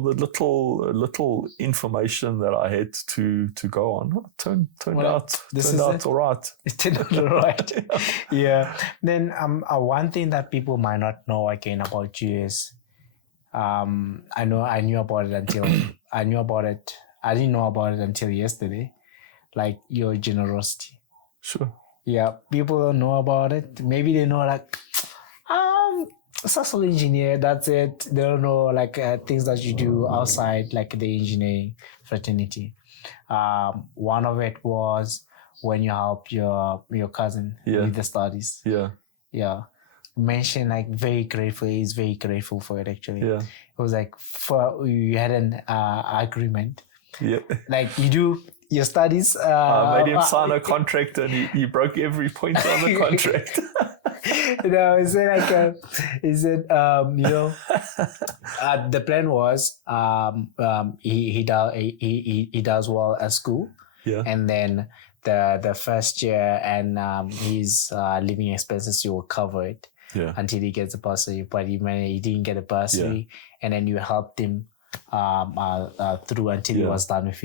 the little information that I had to go on, turned out all right. It turned out all right. Yeah. Then one thing that people might not know again about you is I knew about it until I didn't know about it until yesterday. Like your generosity. Sure. Yeah. People don't know about it. Maybe they know like social engineer, that's it. They don't know like things that you do outside like the engineering fraternity. One of it was when you helped your cousin with the studies. Yeah. Mentioned like very grateful. He's very grateful for it actually. Yeah. It was like you had an agreement. Yeah. Like you do your studies. I made him sign a contract and he broke every point on the contract. He said the plan was he does well at school, and then the first year and his living expenses you will cover it until he gets a bursary. But he didn't get a bursary, and then you helped him through until he was done with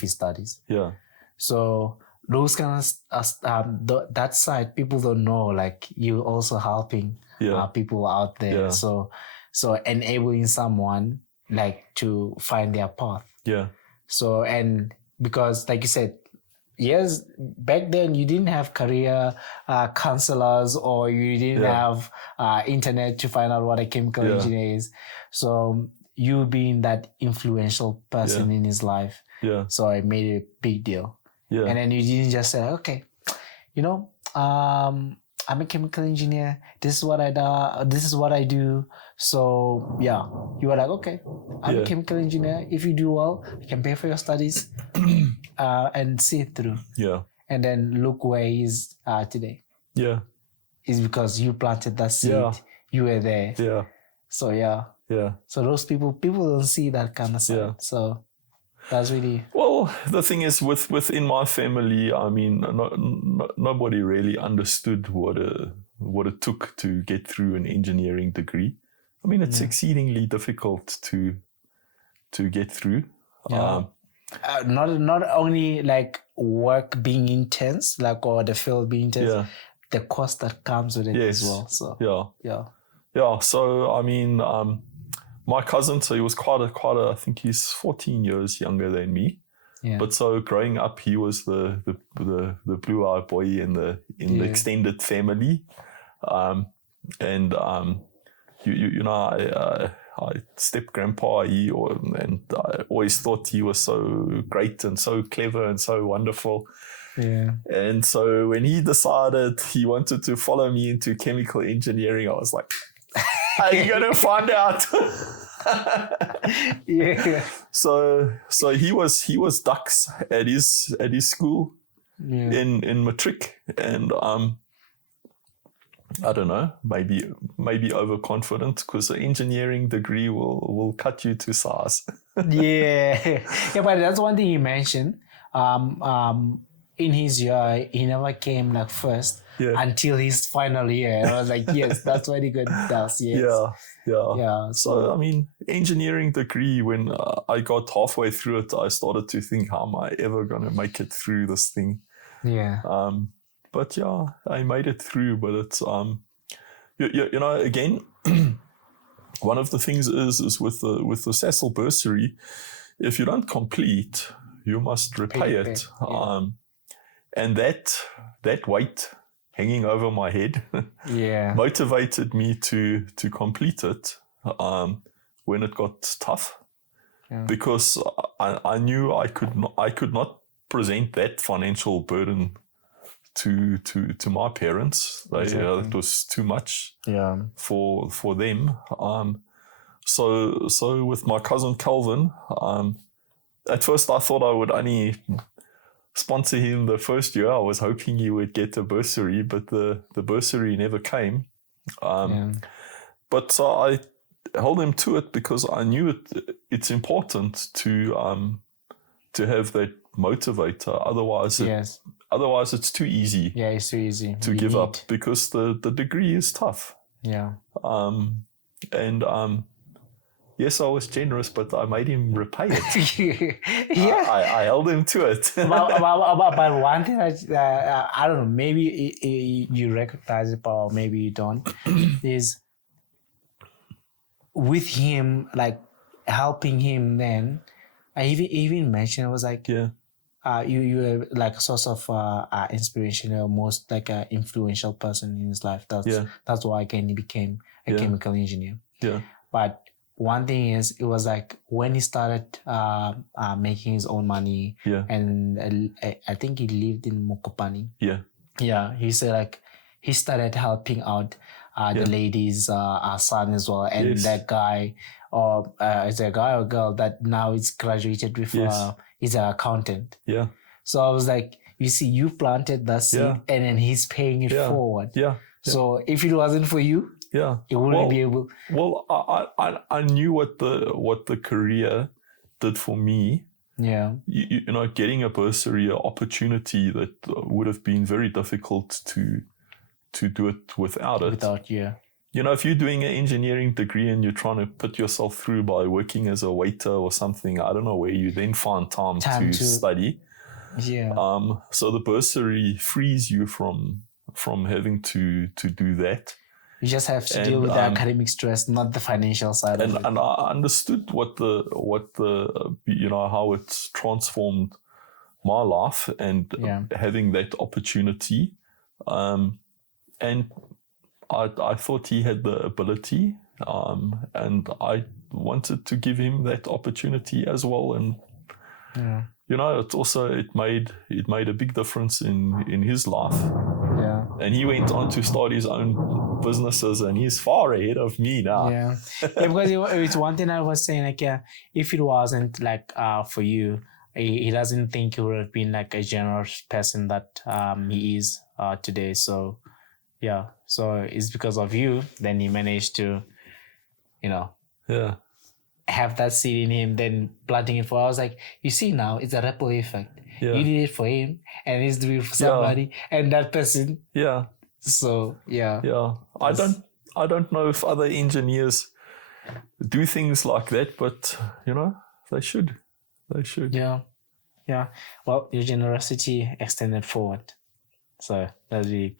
his studies. Yeah. So those kind of that side people don't know. Like you also helping people out there. Yeah. So enabling someone like to find their path. Yeah. So and because like you said, yes, back then you didn't have career counselors or you didn't have internet to find out what a chemical engineer is. So you being that influential person in his life. Yeah. So I made it a big deal. Yeah. And then you didn't just say, okay, I'm a chemical engineer. This is what I do. This is what I do. So yeah, you were like, okay, I'm a chemical engineer. If you do well, I can pay for your studies and see it through. Yeah. And then look where he is today. Yeah. It's because you planted that seed. Yeah. You were there. Yeah. So yeah. Yeah. So those people don't see that kind of side. Yeah. So that's really... Well, the thing is within my family, I mean, nobody really understood what it took to get through an engineering degree. I mean, it's exceedingly difficult to get through. Yeah. Not only like work being intense, like or the field being intense, the cost that comes with it as well. So yeah. So I mean, my cousin, so he was quite a. I think he's 14 years younger than me. Yeah. But so growing up, he was the blue-eyed boy in the extended family, I step grandpa, and I always thought he was so great and so clever and so wonderful. Yeah. And so when he decided he wanted to follow me into chemical engineering, I was like, "Are you gonna find out?" Yeah. So he was dux at his school in matric, and I don't know, maybe overconfident, because the engineering degree will cut you to size. Yeah, but that's one thing he mentioned. In his year, he never came like first until his final year. And I was like, yes, that's what he does. Yes. Yeah. So I mean, engineering degree. When I got halfway through it, I started to think, how am I ever gonna make it through this thing? Yeah. But yeah, I made it through. But it's again, one of the things is with the Cecil bursary, if you don't complete, you must repay it. Yeah. And that weight hanging over my head motivated me to complete it when it got tough, because I knew I could not present that financial burden to my parents. It was too much for them. So with my cousin Calvin, at first I thought I would only sponsor him the first year. I was hoping he would get a bursary, but the bursary never came. But so I held him to it because I knew it's important to have that motivator. Otherwise it's too easy. Yeah, it's too easy to give up because the degree is tough. Yeah. Yes, I was generous, but I made him repay it. I held him to it. but one thing I don't know, maybe you recognize it, or maybe you don't, is with him, like helping him. Then I even mentioned, it was like, you were like a source of inspiration, or most like an influential person in his life. That's why Kenny became a chemical engineer. Yeah. But one thing is, it was like when he started making his own money, and I think he lived in Mokopane. Yeah. He said like he started helping out the ladies' son as well, and that guy, or is a guy or girl that now is graduated with is an accountant. Yeah. So I was like, you see, you planted that seed, and then he's paying it forward. Yeah. So if it wasn't for you, it wouldn't be able. Well, I knew what the career did for me. Yeah. You know, getting a bursary, an opportunity that would have been very difficult to do it without it. You know, if you're doing an engineering degree and you're trying to put yourself through by working as a waiter or something, I don't know where you then find time to study. Yeah. So the bursary frees you from having to do that. You just have to deal with the academic stress, not the financial side of it. And I understood what the how it's transformed my life, and having that opportunity. And I thought he had the ability, and I wanted to give him that opportunity as well. And you know, it made a big difference in his life. Yeah. And he went on to start his own businesses, and he's far ahead of me now. Yeah, because it's one thing I was saying, like, if it wasn't like for you, he doesn't think he would have been like a generous person that he is today. So it's because of you, then he managed to, have that seed in him, then planting it for. I was like, you see, now it's a ripple effect. You did it for him, and he's doing it for somebody, and that person. Yeah. So I don't know if other engineers do things like that, but they should. Yeah. Well, your generosity extended forward, so that's really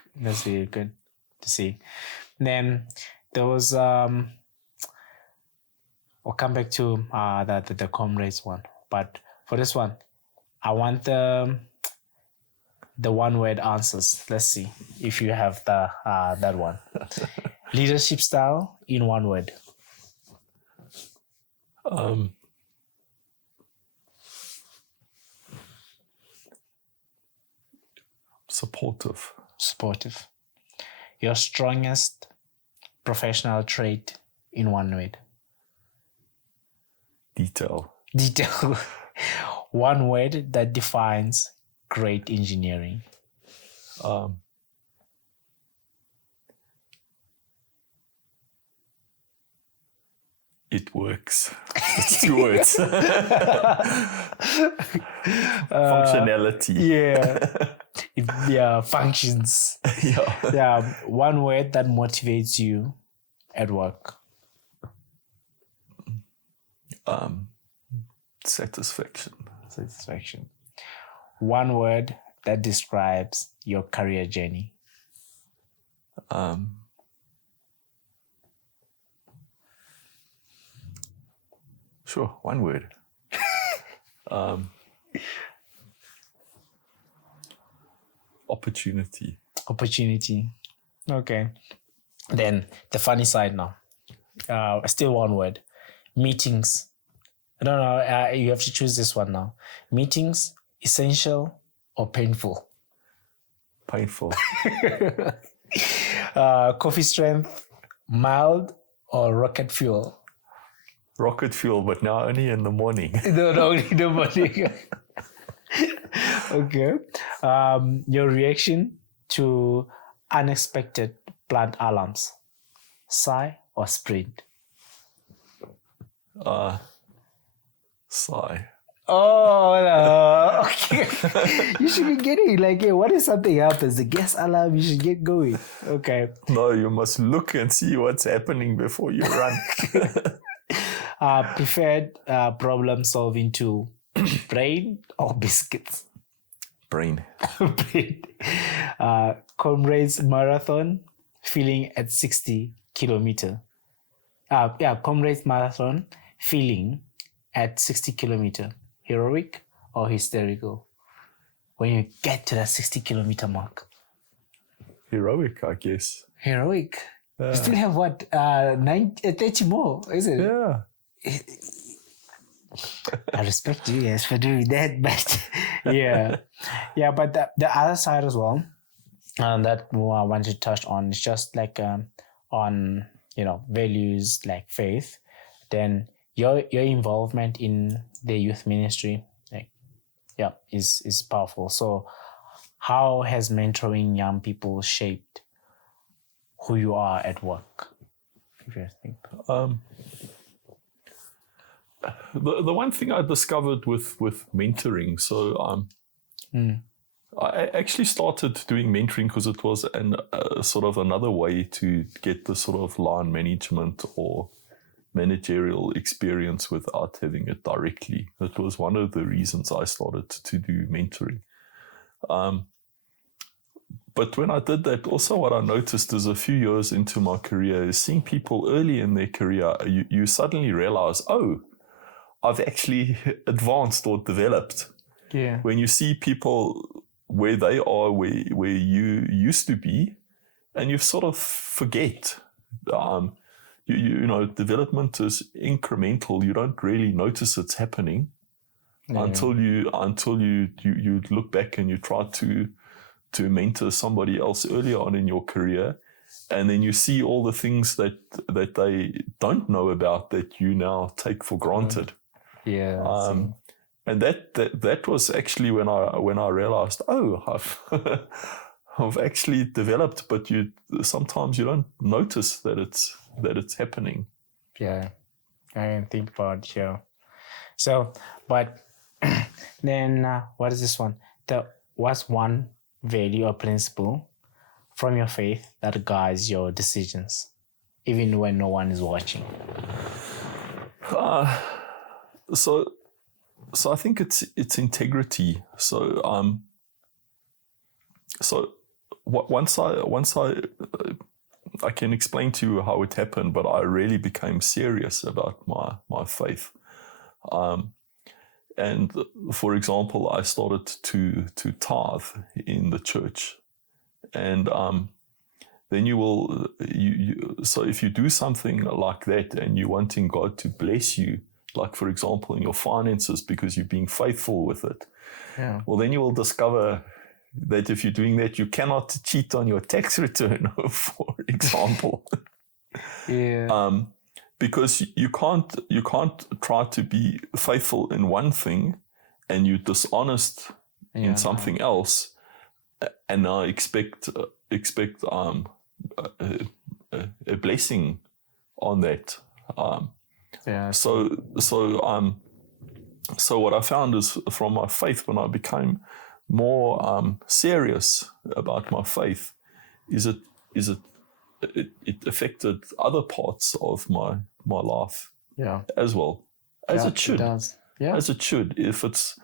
good to see. Then there was I'll come back to the Comrades one, but for this one, I want the one-word answers. Let's see if you have that one. Leadership style in one word. Supportive. Your strongest professional trait in one word. Detail. One word that defines great engineering. It works. It's 2 words. Functionality. Functions. One word that motivates you at work. Satisfaction. One word that describes your career journey. Sure, one word. Opportunity. Okay. Then the funny side now. Still one word. Meetings. I don't know. You have to choose this one now. Meetings, essential or painful? painful. Coffee strength, mild or rocket fuel? Rocket fuel, but now only in the morning. No, only in the morning. Okay. Your reaction to unexpected plant alarms? Sigh or sprint? Sigh. Oh, no. Okay. You should be getting like, hey, what if something happens? The gas alarm, you should get going. Okay. No, you must look and see what's happening before you run. Preferred problem solving tool, brain or biscuits? Brain. Brain. Comrades marathon, feeling at 60 kilometer. Comrades marathon, feeling at 60 kilometer. Heroic or hysterical? When you get to that 60 kilometer mark. Heroic, I guess. Heroic. You still have what? 30 more, is it? Yeah. I respect you guys for doing that, but yeah. But the other side as well, that I want to touch on is just like on values like faith. Then your involvement in the youth ministry, is powerful. So, how has mentoring young people shaped who you are at work? If you think. The one thing I discovered with mentoring, so I actually started doing mentoring because it was sort of another way to get the sort of line management or managerial experience without having it directly. That was one of the reasons I started to do mentoring. But when I did that, also what I noticed is a few years into my career is seeing people early in their career, you suddenly realize, oh, I've actually advanced or developed. Yeah. When you see people where they are, where you used to be, and you sort of forget. Development is incremental. You don't really notice it's happening until you look back and you try to mentor somebody else earlier on in your career, and then you see all the things that they don't know about that you now take for granted. Yeah. And that was actually when I realized, oh, I've actually developed, but sometimes you don't notice that it's happening. Yeah, I didn't think about it. Yeah. So, but then what is this one? What's one value or principle from your faith that guides your decisions, even when no one is watching? So I think it's integrity. So once I can explain to you how it happened, but I really became serious about my faith. And for example, I started to tithe in the church, and then so if you do something like that and you're wanting God to bless you, like for example in your finances because you're being faithful with it, well then you will discover that if you're doing that, you cannot cheat on your tax return, for example. Because you can't try to be faithful in one thing and you're dishonest in something else, and now expect a blessing on that. So what I found is from my faith, when I became more serious about my faith, it affected other parts of my life as well, as it should. It does. Yeah. As it should. If it's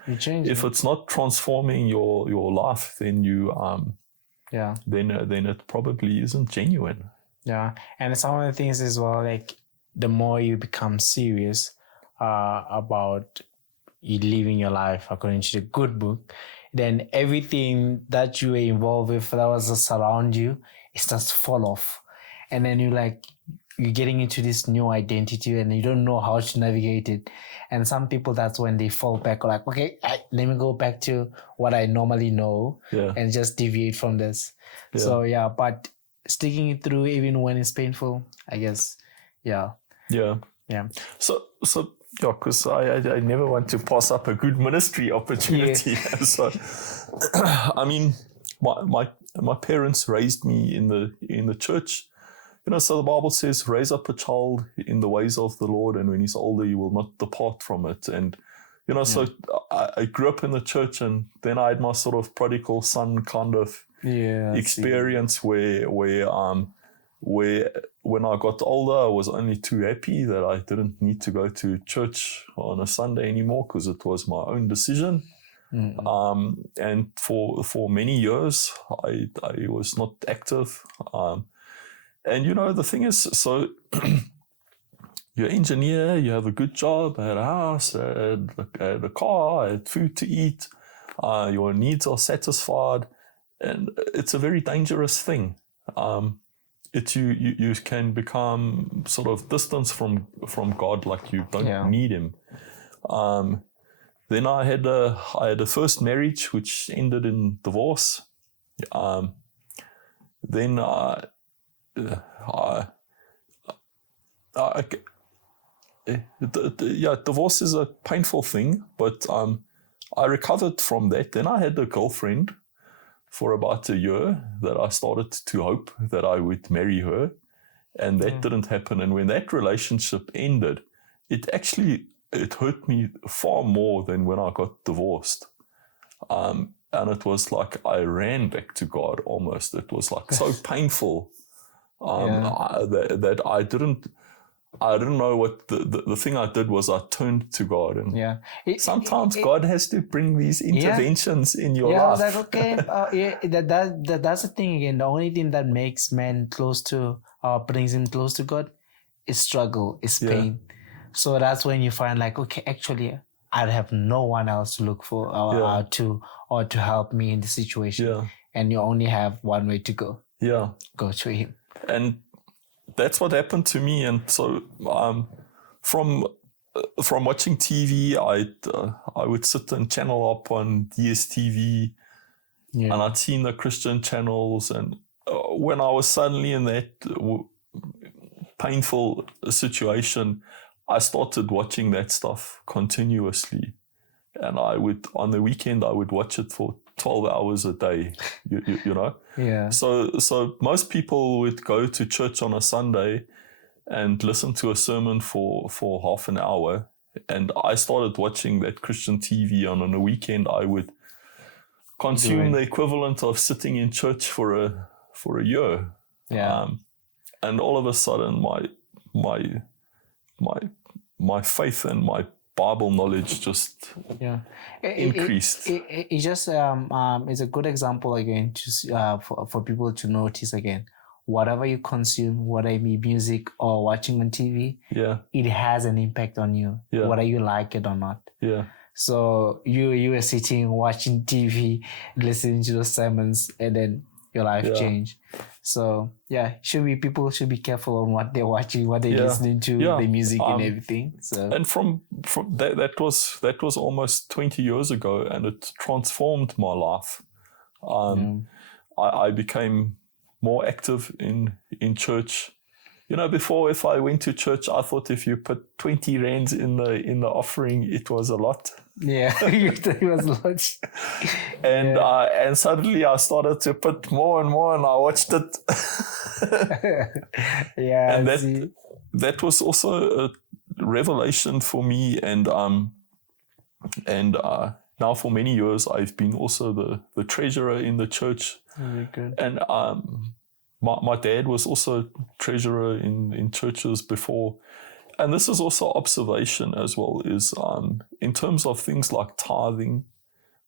not transforming your life, then then it probably isn't genuine. Yeah, and some of the things as well, like the more you become serious about you living your life according to the good book, then everything that you were involved with that was just around you, it starts to fall off. And then you're like, you're getting into this new identity and you don't know how to navigate it. And some people, that's when they fall back, like, okay, let me go back to what I normally know and just deviate from this. So but sticking it through even when it's painful, I guess. Yeah. So yeah, because I never want to pass up a good ministry opportunity. So I mean, my parents raised me in the church. So the Bible says, raise up a child in the ways of the Lord, and when he's older, he will not depart from it. And, so I grew up in the church, and then I had my sort of prodigal son kind of experience where when I got older, I was only too happy that I didn't need to go to church on a Sunday anymore because it was my own decision. And for many years, I was not active. And, the thing is, so you're an engineer, you have a good job, I had a house, I had a car, I had food to eat, your needs are satisfied, and it's a very dangerous thing. You can become sort of distance from God, like you don't need him. Then I had a first marriage, which ended in divorce. Then divorce is a painful thing, but I recovered from that. Then I had a girlfriend for about a year that I started to hope that I would marry her, and that didn't happen. And when that relationship ended, it hurt me far more than when I got divorced. And it was like I ran back to God almost. It was like so painful. That I didn't know what the thing I did was I turned to God, and sometimes God has to bring these interventions in your life. I was like, okay, that's the thing again. The only thing that makes man brings him close to God is struggle, is pain. So that's when you find like, okay, actually, I have no one else to look for or to help me in the situation, and you only have one way to go. Go to him. And that's what happened to me. And so from watching TV, I would sit and channel up on DSTV, and I'd seen the Christian channels. And when I was suddenly in that painful situation, I started watching that stuff continuously. And on the weekend, I would watch it for 12 hours a day, you know? So most people would go to church on a Sunday and listen to a sermon for half an hour. And I started watching that Christian TV, and on a weekend, I would consume the equivalent of sitting in church for a year. And all of a sudden, my faith and my Bible knowledge just increased. It just is a good example again, just for people to notice again. Whatever you consume, whether it be music or watching on TV, it has an impact on you, whether you like it or not. So you were sitting watching TV, listening to those sermons, and then your life changed. So people should be careful on what they're watching, what they're listening to, the music and everything. So and from that was almost 20 years ago, and it transformed my life. I became more active in church. You know, before, if I went to church, I thought if you put 20 rands in the offering, it was a lot. It was a lot. And suddenly I started to put more and more, and I watched it. And that was also a revelation for me. And now for many years, I've been also the treasurer in the church. Very good. And my dad was also treasurer in churches before. And this is also observation as well, is in terms of things like tithing,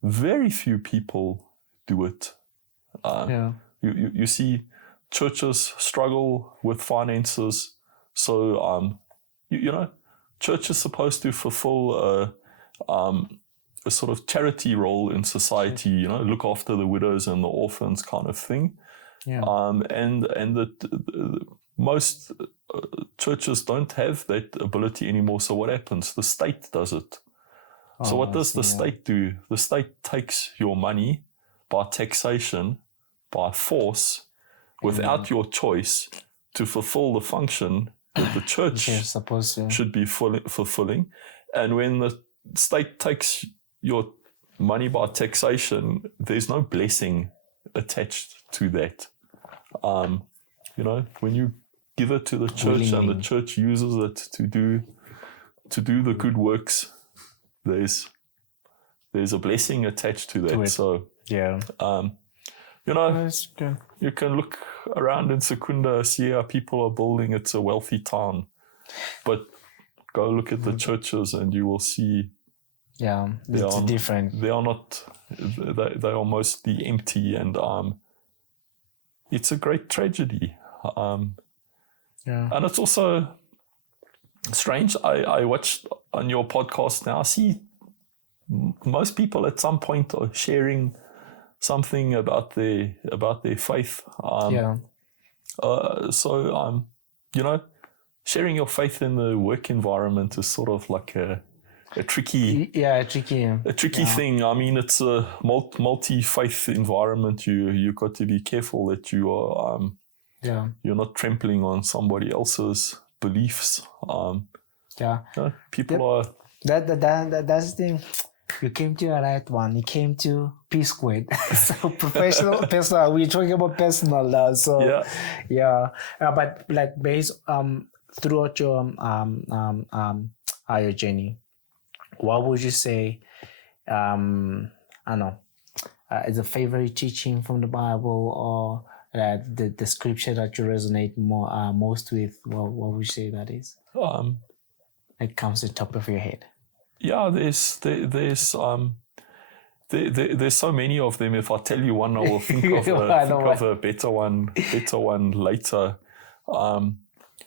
very few people do it. You see churches struggle with finances. So, church is supposed to fulfill a sort of charity role in society, look after the widows and the orphans kind of thing. And most churches don't have that ability anymore. So what happens? The state does it. So what does the state do? The state takes your money by taxation, by force, without your choice, to fulfill the function that the church should be fulfilling. And when the state takes your money by taxation, there's no blessing attached to that. When you give it to the church and the church uses it to do the good works, there's a blessing attached to that. So you can look around in Secunda, see how people are building. It's a wealthy town, but go look at the churches and you will see. Yeah, it's different. They are not. They are mostly empty, and it's a great tragedy. And it's also strange. I watched on your podcast now. I see most people at some point are sharing something about their faith. Sharing your faith in the work environment is sort of like a tricky thing. I mean, it's a multi-faith environment. You got to be careful that you are you're not trampling on somebody else's beliefs. People are. That's the thing. You came to the right one. You came to P squared. So professional, personal. We're talking about personal now. So but like based throughout your journey, what would you say? I don't know. Is a favorite teaching from the Bible, or the scripture that you resonate most with? What would you say that is? It comes to the top of your head. Yeah, there's so many of them. If I tell you one, I will think of a better one later.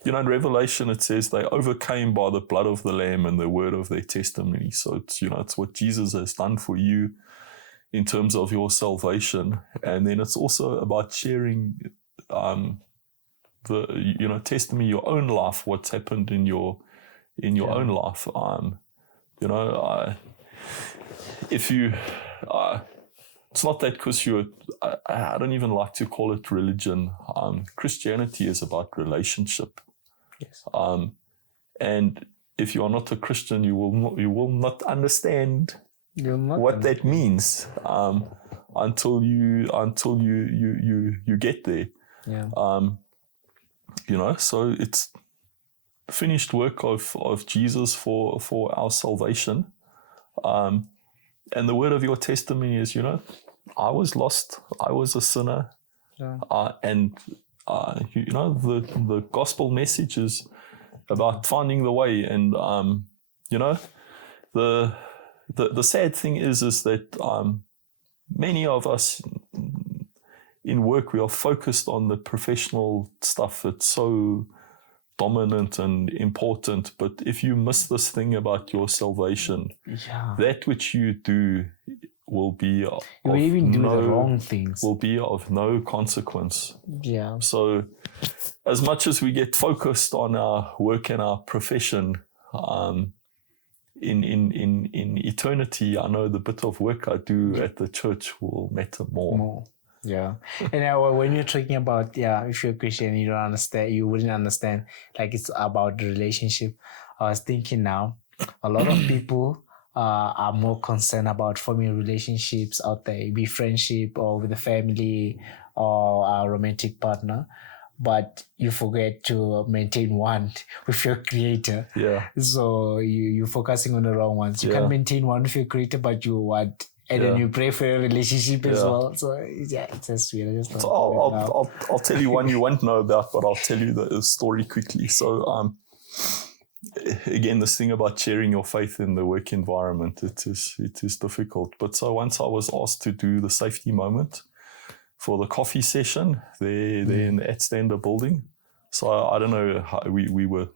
In Revelation it says they overcame by the blood of the Lamb and the word of their testimony. So it's what Jesus has done for you in terms of your salvation, and then it's also about sharing testimony, your own life, what's happened in your own life. If you, it's not that because I don't even like to call it religion. Christianity is about relationship. Yes. And if you are not a Christian, you will not understand what that means until you get there. Yeah. So it's the finished work of Jesus for our salvation. And the word of your testimony is, I was lost, I was a sinner. Yeah. The gospel message is about finding the way. And, the sad thing is that many of us in work, we are focused on the professional stuff. It's so dominant and important. But if you miss this thing about your salvation, that which you do will be the wrong things. Will be of no consequence. Yeah. So as much as we get focused on our work and our profession, in eternity, I know the bit of work I do at the church will matter more. Yeah. And when you're talking about, if you're a Christian, you don't understand, you wouldn't understand, like it's about the relationship. I was thinking now, a lot of people are more concerned about forming relationships out there, be friendship or with a family or a romantic partner. But you forget to maintain one with your creator. Yeah. So you're focusing on the wrong ones. You can maintain one with your creator, but you want, and then you pray for a relationship as well. So it's just weird. I'll tell you one you won't know about, but I'll tell you the story quickly. So again, this thing about sharing your faith in the work environment, it is difficult. But so once I was asked to do the safety moment for the coffee session there in the Standard building. So I don't know how we were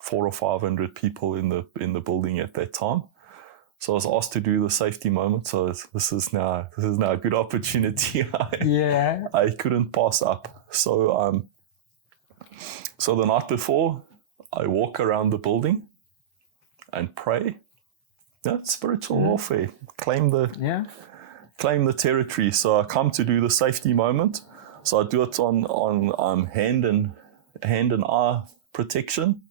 400 or 500 people in the building at that time. So I was asked to do the safety moment. So this is now a good opportunity. I couldn't pass up. So So the night before, I walk around the building and pray. Yeah, spiritual warfare. Claim the territory. So I come to do the safety moment. So I do it on hand and eye protection.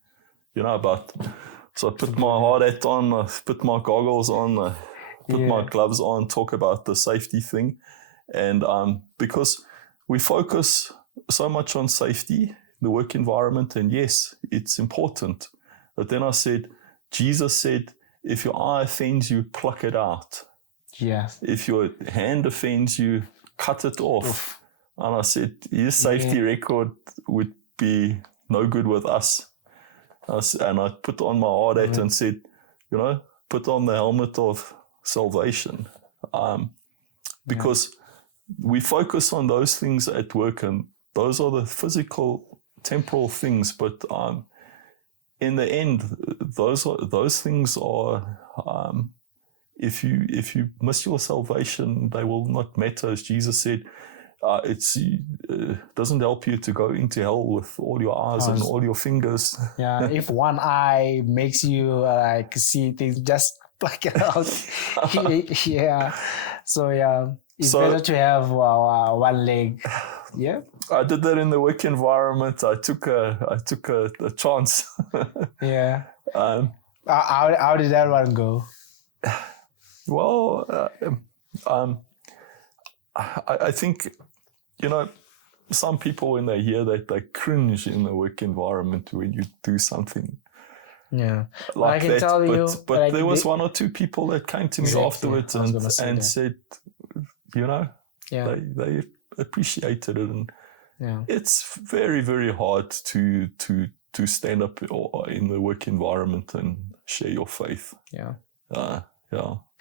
So I put my hard hat on, I put my goggles on, I put my gloves on, talk about the safety thing. And because we focus so much on safety, the work environment, and yes, it's important. But then I said, Jesus said, if your eye offends you, pluck it out. Yes. If your hand offends you, cut it off. And I said, his safety record would be no good with us. And I put on my hard hat and said, put on the helmet of salvation. Because we focus on those things at work, and those are the physical, temporal things. But in the end, those things are, if you miss your salvation, they will not matter. As Jesus said, it doesn't help you to go into hell with all your eyes and all your fingers. Yeah, if one eye makes you see things, just pluck it out. Yeah. So it's better to have one leg. Yeah. I did that in the work environment. I took a chance. Yeah. How did that one go? Well, I think, some people, when they hear that, they cringe in the work environment when you do something. Yeah, like I can that. tell you. But there was one or two people that came to me afterwards and said, they appreciated it, and it's very, very hard to stand up in the work environment and share your faith. Yeah.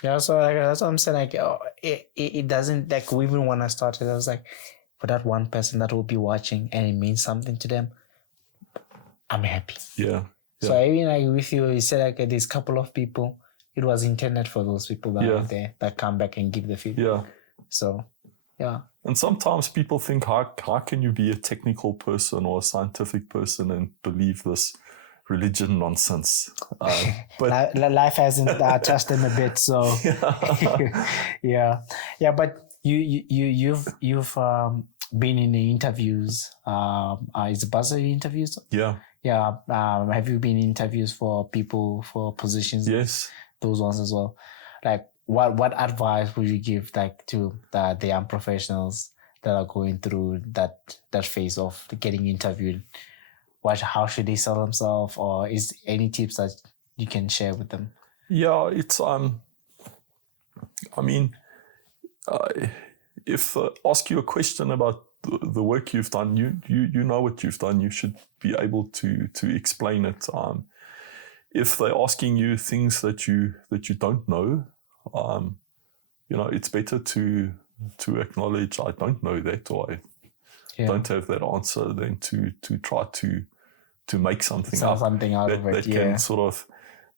Yeah, so that's what I'm saying. It doesn't, even when I started, I was like, for that one person that will be watching and it means something to them, I'm happy. Yeah. So even with you said there's a couple of people, it was intended for those people that are there that come back and give the feedback. Yeah. So, yeah. And sometimes people think, how can you be a technical person or a scientific person and believe this religion nonsense? But life hasn't touched them a bit, so yeah. But you've been in the interviews. Is it Buzzard interviews? Yeah. Have you been in interviews for people for positions? Yes. Those ones as well. What advice would you give to the young professionals that are going through that phase of getting interviewed? How should they sell themselves, or is any tips that you can share with them? Yeah, it's if ask you a question about the work you've done, you know what you've done, you should be able to explain it. If they're asking you things that you don't know, it's better to acknowledge I don't know that, or I don't have that answer, than to try to make something up out of it.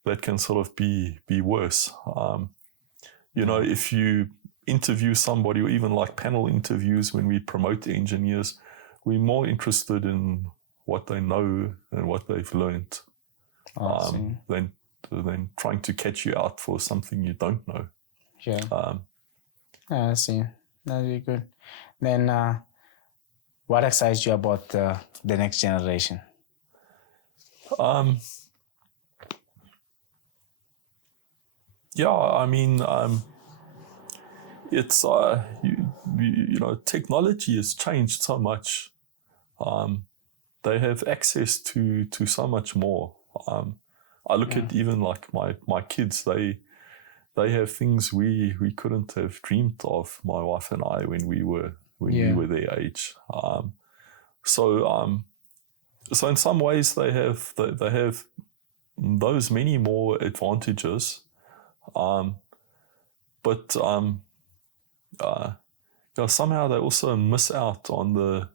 That can sort of be worse. If you interview somebody, or even like panel interviews, when we promote engineers, we're more interested in what they know and what they've learned, than trying to catch you out for something you don't know. Yeah. I see. That's really good. Then, what excites you about the next generation? It's technology has changed so much. They have access to so much more. I look at even like my kids. They have things we couldn't have dreamed of, my wife and I, when we were their age. So in some ways they have those many more advantages, but somehow they also miss out on the.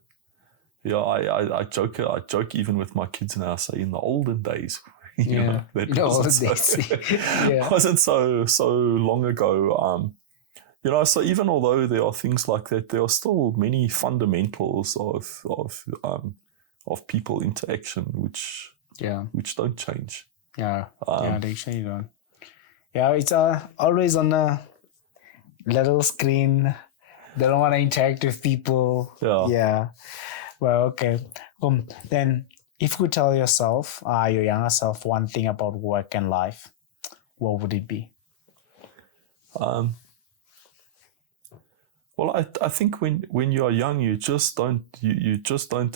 I joke even with my kids now. I say, in the olden days, wasn't so long ago. So even although there are things like that, there are still many fundamentals of people interaction, which don't change. They actually don't. Yeah, it's always on a little screen. They don't want to interact with people. Yeah. Well, okay. Then, if you could tell yourself, your younger self, one thing about work and life, what would it be? Well, I think when you are young, you just don't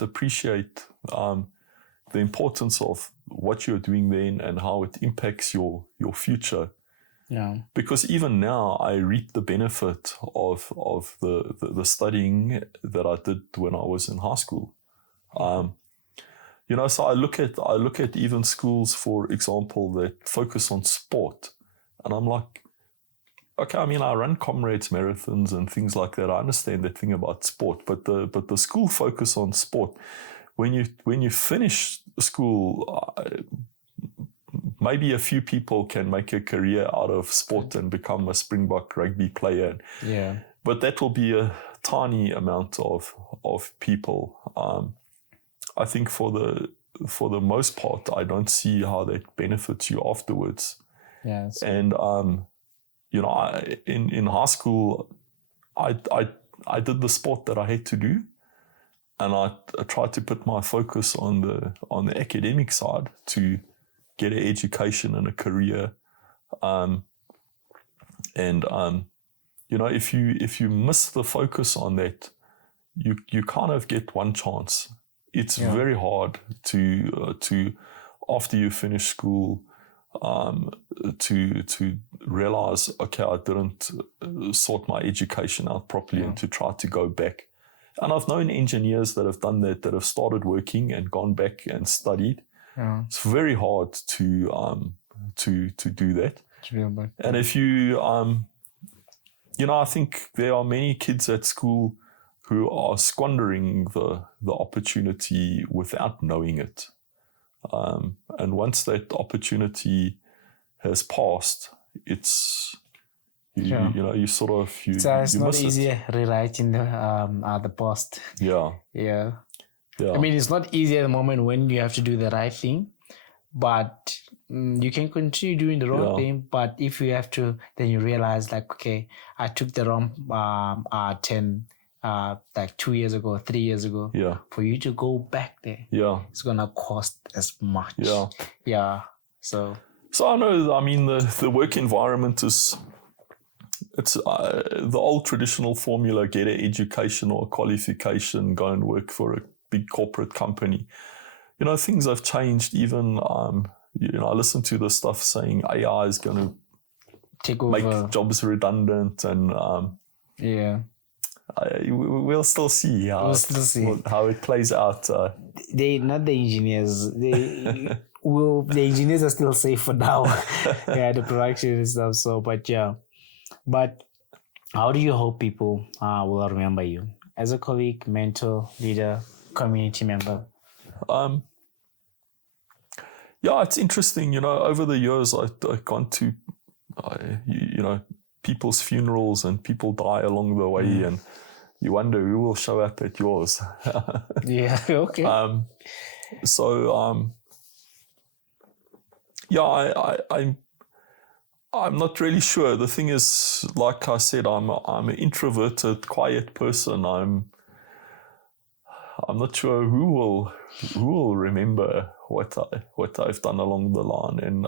appreciate the importance of what you're doing then and how it impacts your future. Yeah. Because even now, I reap the benefit of the studying that I did when I was in high school. So I look at even schools, for example, that focus on sport, and I'm like, okay, I mean, I run Comrades marathons and things like that. I understand that thing about sport, but the school focus on sport. When you finish school, maybe a few people can make a career out of sport and become a Springbok rugby player. Yeah. But that will be a tiny amount of people. I think for the most part, I don't see how that benefits you afterwards. Yes. And in high school, I did the sport that I had to do, and I tried to put my focus on the academic side to get an education and a career. If you miss the focus on that, you kind of get one chance. It's very hard to after you finish school to realize, okay, I didn't sort my education out properly, and to try to go back. And I've known engineers that have done that have started working and gone back and studied. Yeah. It's very hard to do that. And if you I think there are many kids at school who are squandering the opportunity without knowing it. And once that opportunity has passed, it's you sort of it's you not miss easy it. rewriting the past. Yeah. I mean, it's not easy at the moment when you have to do the right thing, but you can continue doing the wrong thing. But if you have to, then you realize, like, okay, I took the wrong 2 years ago, 3 years ago. Yeah. For you to go back there, it's gonna cost as much. Yeah. So I know. I mean, the work environment it's the old traditional formula: get an education or a qualification, go and work for a big corporate company. Things have changed. Even I listen to the stuff saying AI is going to take over, make jobs redundant, and we'll still see how it plays out. They not the engineers. The engineers are still safe for now. The production and stuff. So, but how do you hope people will remember you as a colleague, mentor, leader, community member? It's interesting. Over the years, I've gone to people's funerals, and people die along the way, and you wonder who will show up at yours. Okay. I'm not really sure. The thing is, like I said, I'm an introverted, quiet person. I'm not sure who will remember what I've done along the line. And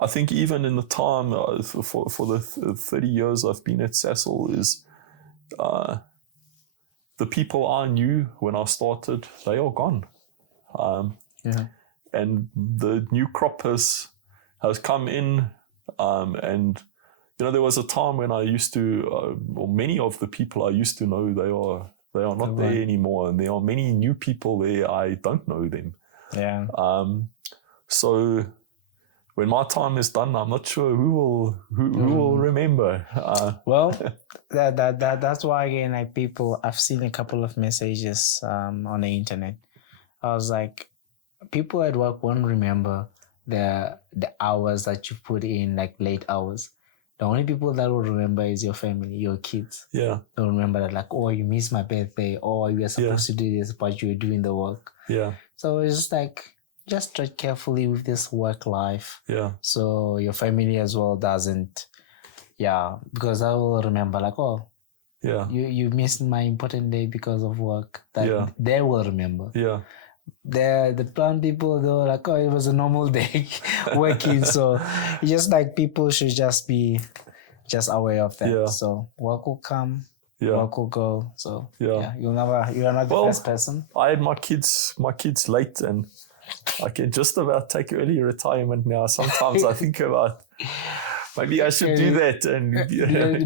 I think even in the time for the 30 years I've been at Sasol, is the people I knew when I started, they are gone. And the new crop has come in. And there was a time when I used to, or many of the people I used to know, they are not there anymore, and there are many new people there. I don't know them. So when my time is done, I'm not sure who will remember. Well, that's why, again, like, people, I've seen a couple of messages on the internet. I was like, people at work won't remember the hours that you put in, like late hours. the only people that will remember is your family, your kids. Yeah. They'll remember that, like, oh, you missed my birthday, or you were supposed to do this, but you were doing the work. Yeah. So it's just like, just tread carefully with this work life. Yeah. So your family as well doesn't, because I will remember, like, oh, yeah, you missed my important day because of work. That they will remember. Yeah. The plant people, they were like, oh, it was a normal day working. So it's just like people should just be just aware of that. Yeah. So work will come, Yeah. work will go. So Yeah. you're not the first person. I had my kids late, and I can just about take early retirement now. Sometimes I think about maybe I should do that and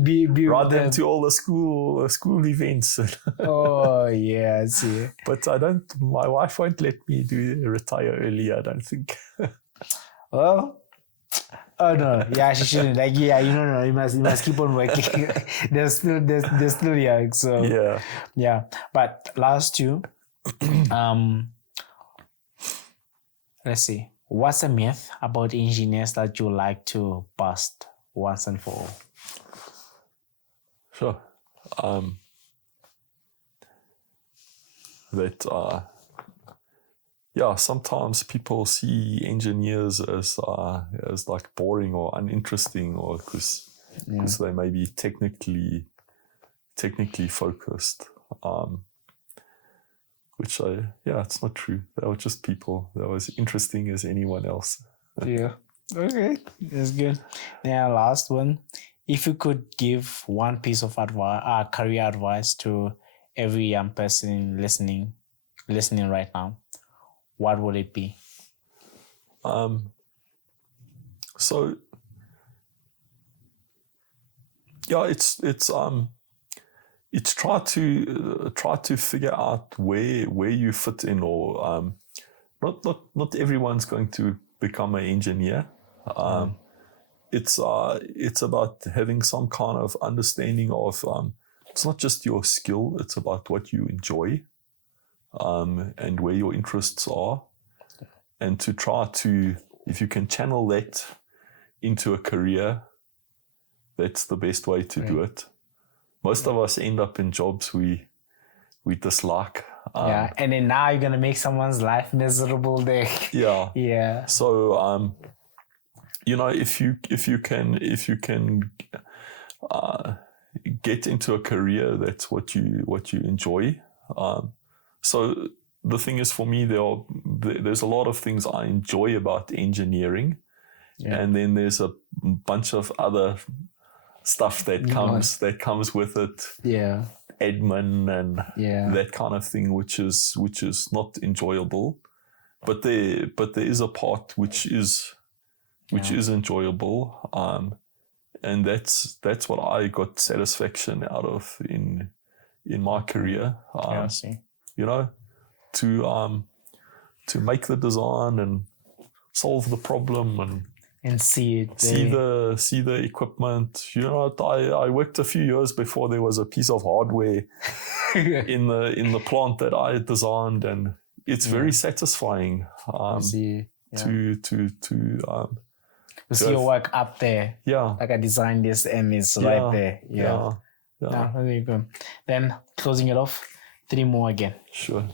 be ride them to all the school events. Oh yeah, I see. But I don't. My wife won't let me retire early, I don't think. Well, oh no, yeah, she shouldn't. Like, yeah, you must keep on working. they're still young, so yeah. But last two, let's see. What's a myth about engineers that you like to bust once and for all? Sure. Sometimes people see engineers as like boring or uninteresting, or because they may be technically focused. Which it's not true. They were just people. They were as interesting as anyone else. Yeah. Okay, that's good. Now, last one. If you could give one piece of advice, career advice to every young person listening right now, what would it be? It's try to figure out where you fit in, or not everyone's going to become an engineer. It's about having some kind of understanding of it's not just your skill, it's about what you enjoy, and where your interests are, and to try to, if you can channel that into a career, that's the best way to do it. Most of us end up in jobs we dislike. And then now you're gonna make someone's life miserable there. Yeah. So if you can get into a career that's what you enjoy. So the thing is, for me, there's a lot of things I enjoy about engineering, and then there's a bunch of other stuff that comes with it, admin and that kind of thing, which is not enjoyable, but there is a part which is enjoyable, and that's what I got satisfaction out of in my career. I see. To make the design and solve the problem and see it. See the equipment. I worked a few years before there was a piece of hardware in the plant that I designed, and it's very satisfying. To see your work up there. Yeah. Like I designed this and it's right there. Yeah. There you go. Then closing it off, 3 more again. Sure.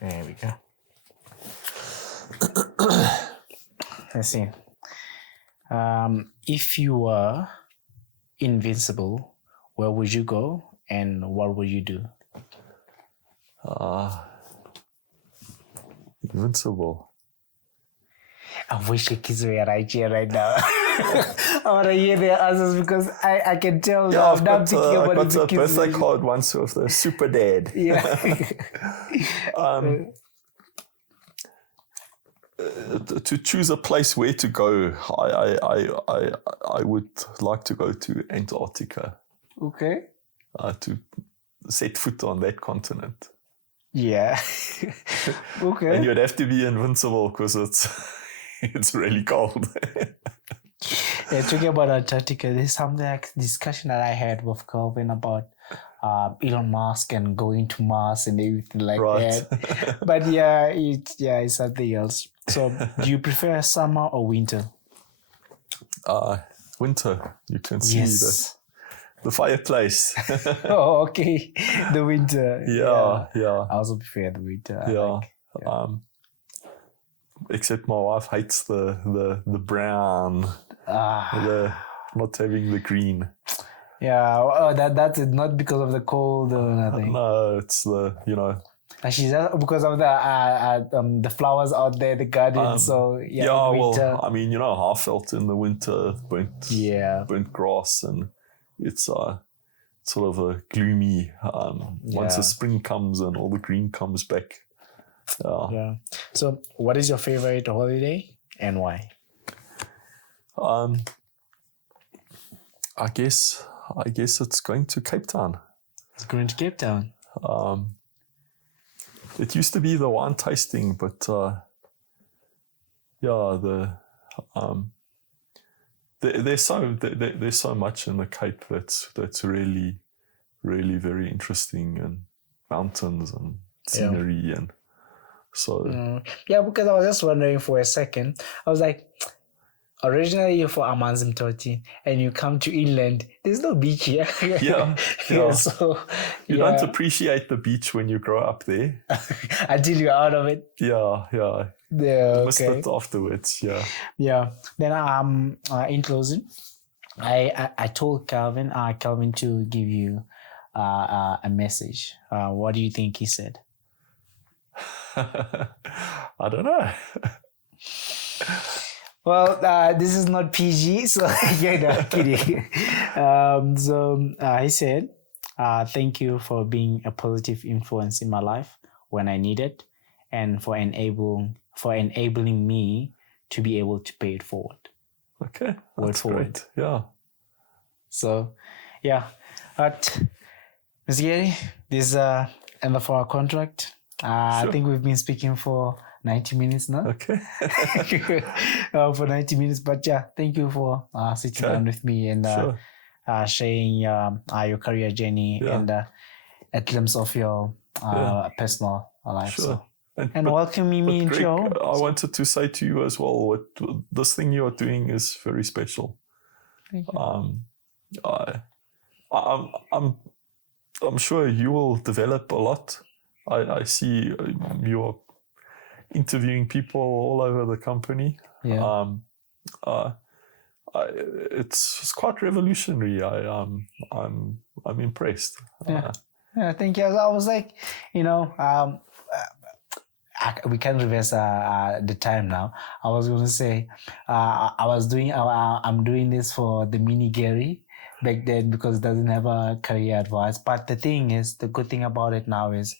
There we go. Let's see. If you were invincible, where would you go and what would you do? Invincible. I wish the kids were right here right now. I want to hear their answers because I can tell. I've got a birthday card once with the super dad. To choose a place where to go, I would like to go to Antarctica. Okay. To set foot on that continent. Yeah. Okay. And you'd have to be invincible because it's really cold. Talking about Antarctica, there's something like discussion that I had with Calvin about Elon Musk and going to Mars and everything like Right. that. But yeah, it's something else. So, do you prefer summer or winter? Winter. You can see Yes. the fireplace. Oh, okay. The winter. Yeah. I also prefer the winter. I Yeah. like- Except my wife hates the brown, the not having the green. Yeah. Oh, that's it. Not because of the cold or nothing. No, it's the She's because of the flowers out there, the garden. So yeah, in winter. well, I mean, how I felt in the winter, burnt grass, and it's sort of a gloomy. Once the spring comes and all the green comes back. Yeah. So, what is your favorite holiday and why? I guess it's going to Cape Town. It's going to Cape Town. It used to be the wine tasting, but there's so much in the Cape that's really, really very interesting, and mountains and scenery and so. Yeah, because I was just wondering for a second. I was like, originally you're for Amanzimtoti and you come to inland. There's no beach here. Yeah. So you don't appreciate the beach when you grow up there. Until you're out of it. Yeah. Yeah, Missed it afterwards. Yeah. Then in closing, I told Calvin to give you a message. What do you think he said? I don't know. Well, this is not PG, so yeah, no, kidding. He said, "Thank you for being a positive influence in my life when I need it, and for enabling me to be able to pay it forward." Okay, Word forward. Great. Yeah. So, yeah, but Ms. Gary, this is end of our contract. Sure. I think we've been speaking for 90 minutes now. Okay. For 90 minutes. But yeah, thank you for sitting down with me and sharing your career journey and a glimpse of your personal life. Sure. So. And welcoming me into Greg, your home. I wanted to say to you as well, this thing you are doing is very special. Thank you. I'm sure you will develop a lot. I see you're interviewing people all over the company. Yeah. It's quite revolutionary. I'm impressed. Yeah. Thank you. I was like, we can reverse the time now. I was going to say, I'm doing this for the mini Gary back then because it doesn't have a career advice. But the thing is, the good thing about it now is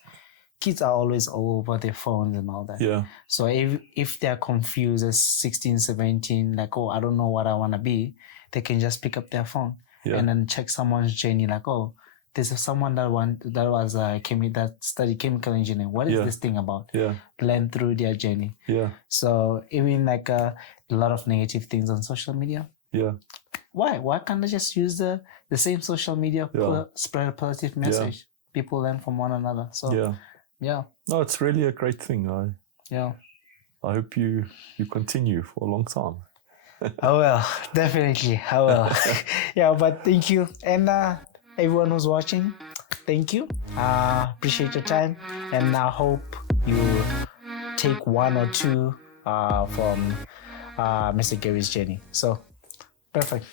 kids are always all over their phones and all that. Yeah. So if they're confused as 16, 17, like, oh, I don't know what I want to be, they can just pick up their phone and then check someone's journey. Like, oh, there's someone that studied chemical engineering. What is this thing about? Yeah. Learn through their journey. Yeah. So even like a lot of negative things on social media. Yeah. Why can't I just use the same social media spread a positive message? People learn from one another. So yeah. No, it's really a great thing. I hope you continue for a long time. I will, definitely. I will. Yeah, but thank you. And everyone who's watching, thank you. Appreciate your time. And I hope you take one or two from Mr. Gary's journey. So, perfect.